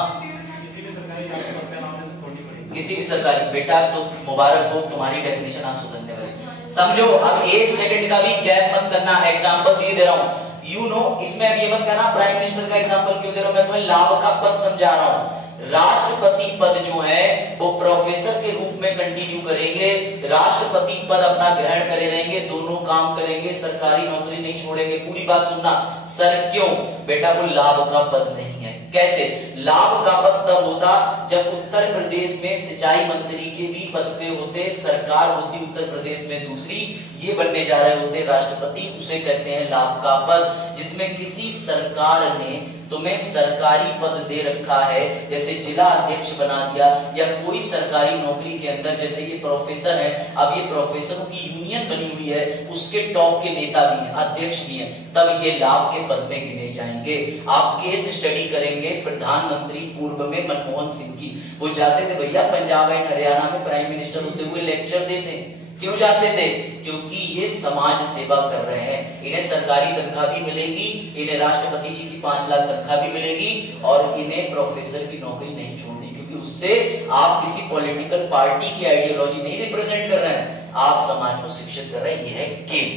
किसी भी सरकारी, बेटा तो मुबारक हो तुम्हारी डेफिनेशन आज सुधरने वाली। समझो अब 1 सेकंड का भी गैप मत करना, एग्जांपल दे रहा हूं, यू नो। इसमें अब ये मत कहना प्राइम मिनिस्टर का एग्जांपल क्यों दे रहा हूं, मैं तुम्हें लाभ का पद समझा रहा हूं। राष्ट्रपति पद जो है वो प्रोफेसर के रूप में कंटिन्यू करेंगे, राष्ट्रपति पद अपना ग्रहण करे रहेंगे, दोनों काम करेंगे, सरकारी नौकरी नहीं छोड़ेंगे। पूरी बात सुनना। सर क्यों? बेटा वो लाभ का पद नहीं है। कैसे? लाभ का पद तब होता जब उत्तर प्रदेश में सिंचाई मंत्री के भी पद पे होते, सरकार होती उत्तर प्रदेश में दूसरी, ये बनने जा रहे होते राष्ट्रपति, उसे कहते हैं लाभ का पद। जिसमें किसी सरकार ने तुम्हें सरकारी पद दे रखा है, जैसे जिला अध्यक्ष बना दिया, या कोई सरकारी नौकरी के अंदर जैसे ये प्रोफेसर है, अब ये प्रोफेसरों की यूनियन बनी हुई है, उसके टॉप के नेता भी हैं, अध्यक्ष भी हैं, तब ये लाभ के पद में गिने जाएंगे। आप केस स्टडी करेंगे प्रधानमंत्री पूर्व में मनमोहन सिंह की, वो जाते थे भैया पंजाब एंड हरियाणा में प्राइम मिनिस्टर होते हुए लेक्चर देते। क्यों जाते थे? क्योंकि ये समाज सेवा कर रहे हैं, इन्हें सरकारी तनख्वाह भी मिलेगी, इन्हें राष्ट्रपति जी की 5 लाख तनख्वाह भी मिलेगी, और इन्हें प्रोफेसर की नौकरी नहीं छोड़नी, क्योंकि उससे आप किसी पॉलिटिकल पार्टी की आइडियोलॉजी नहीं रिप्रेजेंट कर रहे हैं, आप समाज को शिक्षित कर रहे हैं। यह है गेम।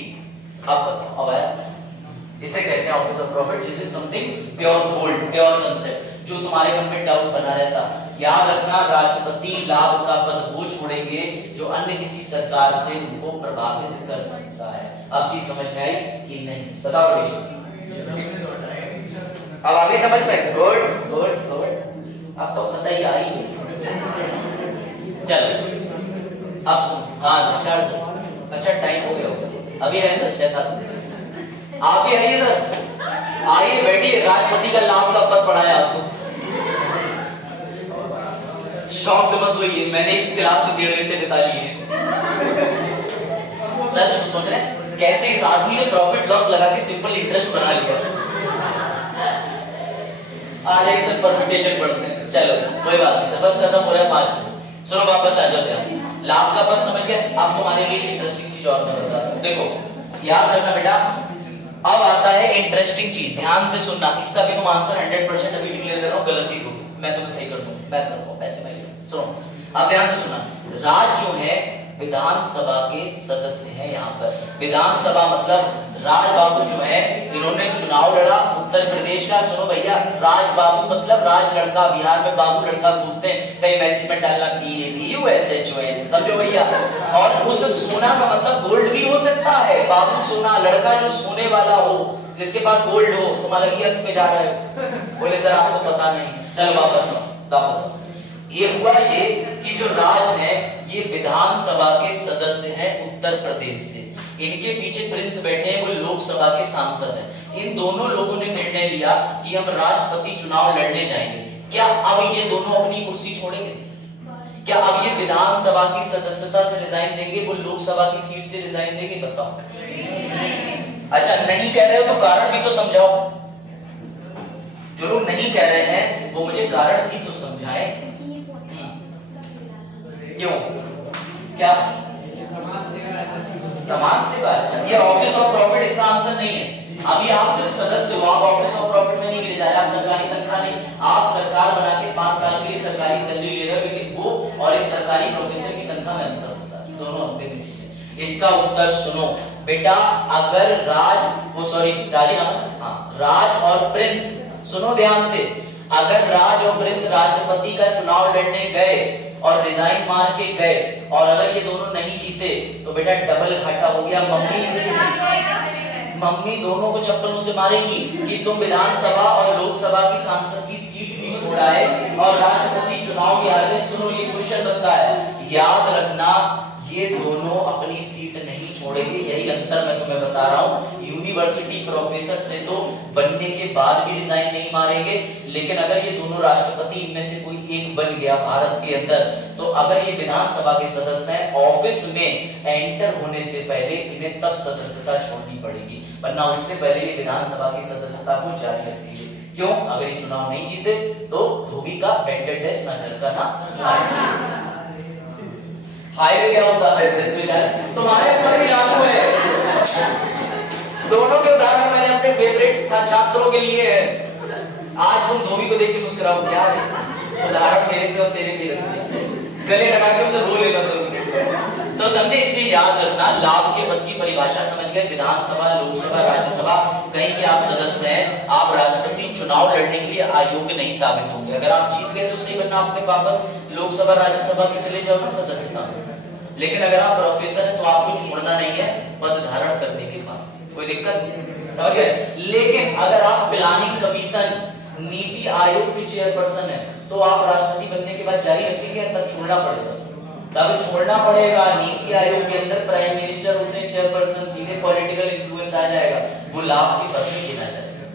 अब बताओ, अब इसे कहते हैं office of profit. This is something pure gold, pure concept, जो तुम्हारे मन में डाउट बना रहता। याद रखना, राष्ट्रपति लाभ का पद वो छोड़ेंगे जो अन्य किसी सरकार से उनको प्रभावित कर सकता है। अब चीज समझ में आई कि नहीं? बताओ ऋषि, अब आगे समझ में? Good good good. अब तो पता ही आई। चलो अब सुन। हाँ नमस्कार सर। अच्छा टाइम हो गया, अभी है सर 6-7। आप भी आइए सर, आइए बैठिए। राष्ट्रपति का लाभ का पद पढ़ाया आपको, शौक मत होइए, मैंने इस क्लास में 1.5 घंटे बिता लिए हैं। सर सोच रहे हैं कैसे इस आदमी ने प्रॉफिट लॉस लगा के सिंपल इंटरेस्ट बना लिया। आ जाइए सर, परम्यूटेशन पढ़ते हैं। चलो कोई बात नहीं सर, बस खत्म हो रहा है 5 मिनट। सुनो वापस आ जाओ ध्यान से। लाभ का पद समझ गए? अब तुम्हारे लिए इंटरेस्टिंग चीज और मैं बता दूं। देखो याद रखना बेटा, अब आता है इंटरेस्टिंग चीज, ध्यान से सुनना। इसका भी तुम आंसर 100% अभी डिक्लेयर कर रहा हूं, गलती होगी मैं तुम्हें सही कर दूंगा, मैं करूंगा पैसे मैं। सुनो अब ध्यान से सुनना। राज जो है विधानसभा के सदस्य हैं। यहाँ पर विधानसभा मतलब राज बाबू जो है, इन्होंने चुनाव लड़ा उत्तर प्रदेश का। सुनो भैया, राज बाबू मतलब राज लड़का, बिहार में बाबू लड़का बोलते हैं, कहीं मैसेज में डालना BABUSHON, समझो भैया। और उस सोना का मतलब गोल्ड भी हो सकता है, बाबू सोना, लड़का जो सोने वाला हो, जिसके पास गोल्ड हो। तुम अलग ही अर्थ में जा रहे हो, बोले सर आपको पता नहीं। चलो वापस वापस। ये हुआ ये कि जो राज है ये विधानसभा के सदस्य हैं उत्तर प्रदेश से, इनके पीछे प्रिंस बैठे हैं, वो लोकसभा के सांसद हैं। इन दोनों लोगों ने निर्णय लिया कि हम राष्ट्रपति चुनाव लड़ने जाएंगे। क्या अब ये दोनों अपनी कुर्सी छोड़ेंगे? क्या अब ये विधानसभा की सदस्यता से रिजाइन देंगे, वो लोकसभा की सीट से रिजाइन देंगे? बताओ। अच्छा नहीं कह रहे हो तो कारण भी तो समझाओ। जो लोग नहीं कह रहे हैं वो मुझे कारण भी तो समझाएं। क्यों? क्या? समाज सेवा। अच्छा ये ऑफिस ऑफ प्रॉफिट इसका आंसर नहीं है। अभी आप सिर्फ सदस्य हो, आप ऑफिस ऑफ प्रॉफिट में नहीं गिरे जा रहे, आप सरकारी तनख्वाह नहीं, आप सरकार बना के 5 साल के लिए सरकारी सैलरी ले रहे हो, लेकिन वो और एक सरकारी प्रोफेसर की तनख्वाह में अंतर होता है, दोनों अंतर में चीजें। इसका उत्तर सुनो बेटा, अगर राज और प्रिंस, सुनो ध्यान से, अगर राज और प्रिंस राष्ट्रपति का चुनाव लड़ने गए और रिजाइन मार के गए, और अगर ये दोनों नहीं जीते तो बेटा डबल घाटा हो गया। मम्मी दोनों को चप्पलों से मारेगी कि तुम विधानसभा और लोकसभा की सांसद की सीट भी छोड़ा है और राष्ट्रपति चुनाव भी हार गए। सुनो ये क्वेश्चन बनता है, याद रखना ये दोनों अपनी सीट नहीं छोड़ेंगे। यही अंतर मैं तुम्हें बता रहा हूँ। यूनिवर्सिटी प्रोफेसर से तो बनने के बाद भी रिजाइन नहीं मारेंगे, लेकिन अगर ये दोनों राष्ट्रपति इनमें से कोई एक बन गया भारत के अंदर, तो अगर ये विधानसभा के सदस्य हैं, ऑफिस में एंटर होने से पहले इन्हें तब सदस्यता छोड़नी पड़ेगी, वरना उससे पहले ये विधानसभा की सदस्यता को जारी रखेंगे। क्यों? अगर ये चुनाव नहीं जीते तो धोबी का अटेंडेंस ना घर का ना हाईवे क्या होता है तुम्हारे ऊपर भी लागू है। दोनों के उदाहरण मैंने अपने फेवरेट छात्रों के लिए है। आज तुम धोबी को देख के मुस्कुराओ, क्या है उदाहरण मेरे पे और तेरे पे रखते, गले लगा के उसे रो लेना 2 मिनट। तो समझे, इसलिए याद रखना लाभ के पद की परिभाषा समझ गए। विधानसभा, लोकसभा, राज्यसभा, कहीं के आप सदस्य हैं, आप राष्ट्रपति चुनाव लड़ने के लिए अयोग्य नहीं साबित होंगे। अगर आप जीत गए तो सही, बनना आपने वापस लोकसभा राज्यसभा के चले जाओ ना सदस्यता। लेकिन अगर आप प्रोफेसर हैं तो आपको छोड़ना नहीं है पद धारण करने के बाद, कोई दिक्कत, समझ गए। लेकिन अगर आप प्लानिंग कमीशन, नीति आयोग के चेयरपर्सन है तो आप राष्ट्रपति बनने के बाद जारी रखेंगे, तब छोड़ना पड़ेगा, तब छोड़ना पड़ेगा। नीति आयोग के अंदर प्राइम मिनिस्टर होते हैं चेयरपर्सन, सीधे पॉलिटिकल इन्फ्लुएंस आ जाएगा, वो लाभ के पद में गिना जाएगा,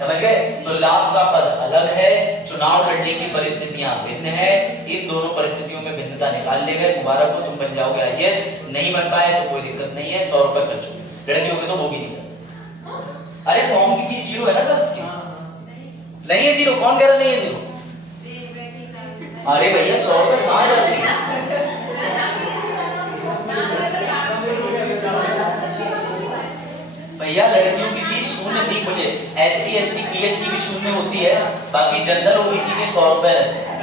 समझ गए। तो लाभ का पद अलग है, चुनाव लड़ने की परिस्थितियां भिन्न है, इन दोनों परिस्थितियों में भिन्नता निकाल ले गए, मुबारक हो, तुम बन जाओगे आईएएस। नहीं बन पाए तो कोई दिक्कत नहीं है, 100 रुपए खर्च हो, लड़कियों के तो वो भी नहीं जाते। अरे फॉर्म की फीस 0 है ना गर्ल्स की, नहीं है 0, कौन कह रहा नहीं है 0? अरे भैया 100 रुपए कहां जाते हैं? भैया लड़कियों की फीस 0 थी, मुझे SC ST PhD भी 0 होती है, बाकी जनरल ओबीसी के 100 रुपए रहते हैं,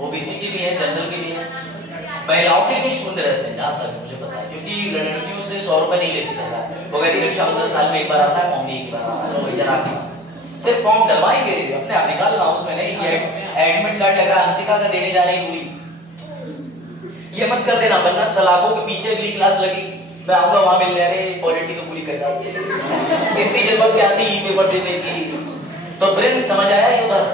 ओबीसी की भी है, जनरल की भी है, महिलाओं के लिए 0 रहते हैं, जहां तक मुझे पता है, क्योंकि लड़कियों से 100 रुपए नहीं लेती सरकार। वो कहती रक्षाबंधन साल में एक बार आता है, फॉर्म एक बार आता है, भैया राखी सिर्फ फॉर्म डलवाएंगे, अपने आप निकाल लाओ, उसमें नहीं एडमिट कार्ड लग रहा है, अंशिका का देने जा रही हुई, ये मत कर देना, वरना सलाखों के पीछे अगली क्लास लगी, मैं आऊंगा वहां मिलने, अरे पॉलिटी तो पूरी कर जाती है, इतनी जरूरत क्या थी पेपर देने की। तो प्रिंस समझ आया ये उधर,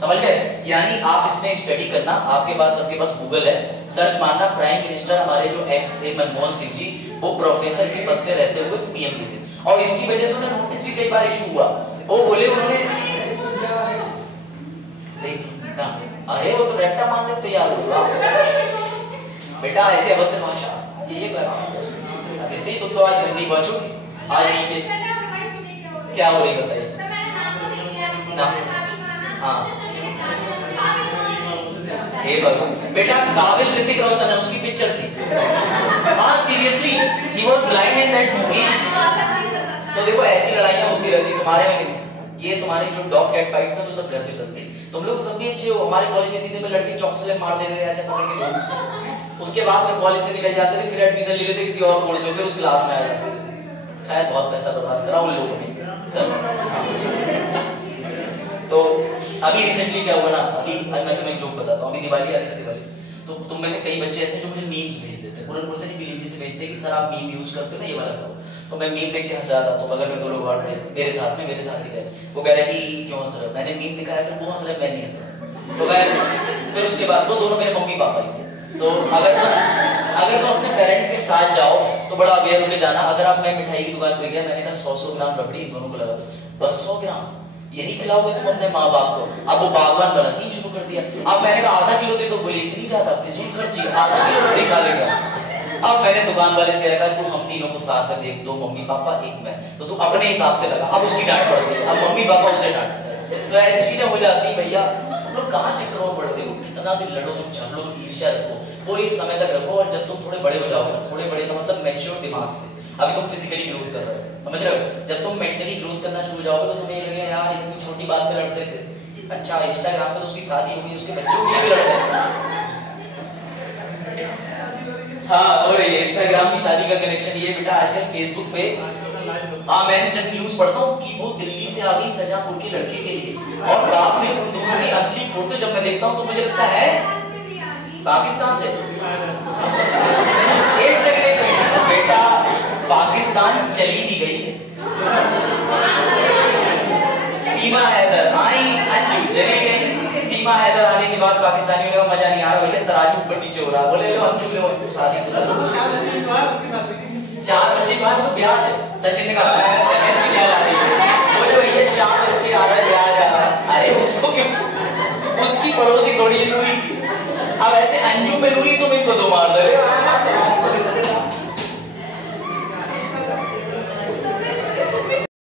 समझ गए। यानी आप इसमें स्टडी करना, आपके पास, सबके पास गूगल है, सर्च मारना, प्राइम मिनिस्टर हमारे जो एक्स थे मनमोहन सिंह जी, वो प्रोफेसर के पद पे रहते हुए पीएम भी थे, और इसकी वजह से उन्हें नोटिस भी कई बार इशू हुआ। वो बोले उन्होंने, अरे वो तो रट्टा मारने तैयार हुआ बेटा, ऐसे अभद्र भाषा ये अदिति, तुम तो आज नहीं बचो, आज नीचे क्या हो रही बताइए ना। हाँ बेटा, काबिल ऋतिक रोशन है, उसकी पिक्चर थी, हाँ seriously, he was blind in that movie. तो देखो ऐसी लड़ाइयां होती रहती तुम्हारे में, ये तुम्हारे जो डॉग कैट फाइट्स हैं वो सब घर पे चलती। तुम लोग तब भी अच्छे हो, हमारे कॉलेज में थी लड़के चौक से मार देते थे ऐसे पकड़ के जोर से, उसके बाद फिर कॉलेज से निकल जाते थे, फिर एडमिशन ले लेते किसी और कोर्स में, फिर उस क्लास में आ जाते। खैर बहुत पैसा बर्बाद करा उन लोगों ने। चलो तो अभी रिसेंटली क्या हुआ ना, अभी मैं तुम्हें एक जोक बताता हूँ, अभी दिवाली आ रही है, दिवाली तो तुम में से कई बच्चे ऐसे जो मुझे मीम्स भेज देते हैं, पूरनपुर से नहीं पीलीभीत से भेजते हैं कि सर आप मीम यूज करते हो ना, ये वाला करो। तो मैं मीम देख के हंस जाता, तो बगल में 2 लोग और थे मेरे साथ ही गए, वो कह रहे कि क्यों सर, मैंने मीम दिखाया, फिर वो हंस रहे, मैं नहीं हंसा। तो फिर उसके बाद वो दोनों मेरे मम्मी पापा ही थे। तो अगर तुम अपने पेरेंट्स के साथ जाओ तो बड़ा अवेयर होकर जाना। अगर आप, मैं मिठाई की दुकान पे गया, मैंने कहा 100 ग्राम रबड़ी दोनों को लगा, बस 100 ग्राम यही खिलाओगे तुम अपने माँ बाप को? अब वो बागवान बना सीन शुरू कर दिया। अब मैंने कहा आधा किलो दे, तो बोले इतनी ज्यादा फिजूल खर्ची, आधा किलो रबड़ी खा लेगा। अब मैंने दुकान वाले से कहा तू हम तीनों को साथ में देख, 2 मम्मी पापा 1 मैं, तो तू अपने हिसाब से लगा। अब उसकी डांट पड़ती है, अब मम्मी पापा उसे डांटते हैं, तो ऐसी चीजें हो जाती है। भैया तुम लोग कहाँ चक्करों में पड़ते हो, कितना भी लड़ो तुम, झगड़ो, ईर्ष्या रखो, वो एक समय तक रखो, और जब तुम थोड़े बड़े हो जाओगे ना, थोड़े बड़े का मतलब मैच्योर दिमाग से, अभी तुम फिजिकली ग्रोथ कर रहे हो, समझ रहे हो, जब तुम मेंटली ग्रोथ करना शुरू हो जाओगे तो तुम्हें लगेगा यार इतनी छोटी बात पे लड़ते थे, अच्छा इंस्टाग्राम पे तो उसकी शादी हो गई, उसके बच्चों के लिए भी लड़ते हैं। हाँ, और ये इंस्टाग्राम की शादी का कनेक्शन ये बेटा आजकल फेसबुक पे, हाँ मैंने जब न्यूज पढ़ता हूँ कि वो दिल्ली से आ गई सजापुर के लड़के के लिए, और रात में उन दोनों की असली फोटो जब मैं देखता हूँ तो मुझे लगता है पाकिस्तान से। एक सेकंड बेटा, पाकिस्तान चली भी गई है, सीमा हैदर आई, अंजू चली गई, सीमा हैदर आने के बाद पाकिस्तानियों ने मजा नहीं आ रहा भैया, तराजू ऊपर नीचे हो रहा, बोले लो अंजू ले अंजू शादी सुना, 4 बच्चे के बाद तो ब्याज है। सचिन ने कहा क्या ला रही है, बोले भैया 4 बच्चे आ रहा है, ब्याज आ रहा है। अरे उसको क्यों, उसकी पड़ोसी थोड़ी नूरी की, अब ऐसे अंजू में नूरी तुम इनको 2 मार दे रहे।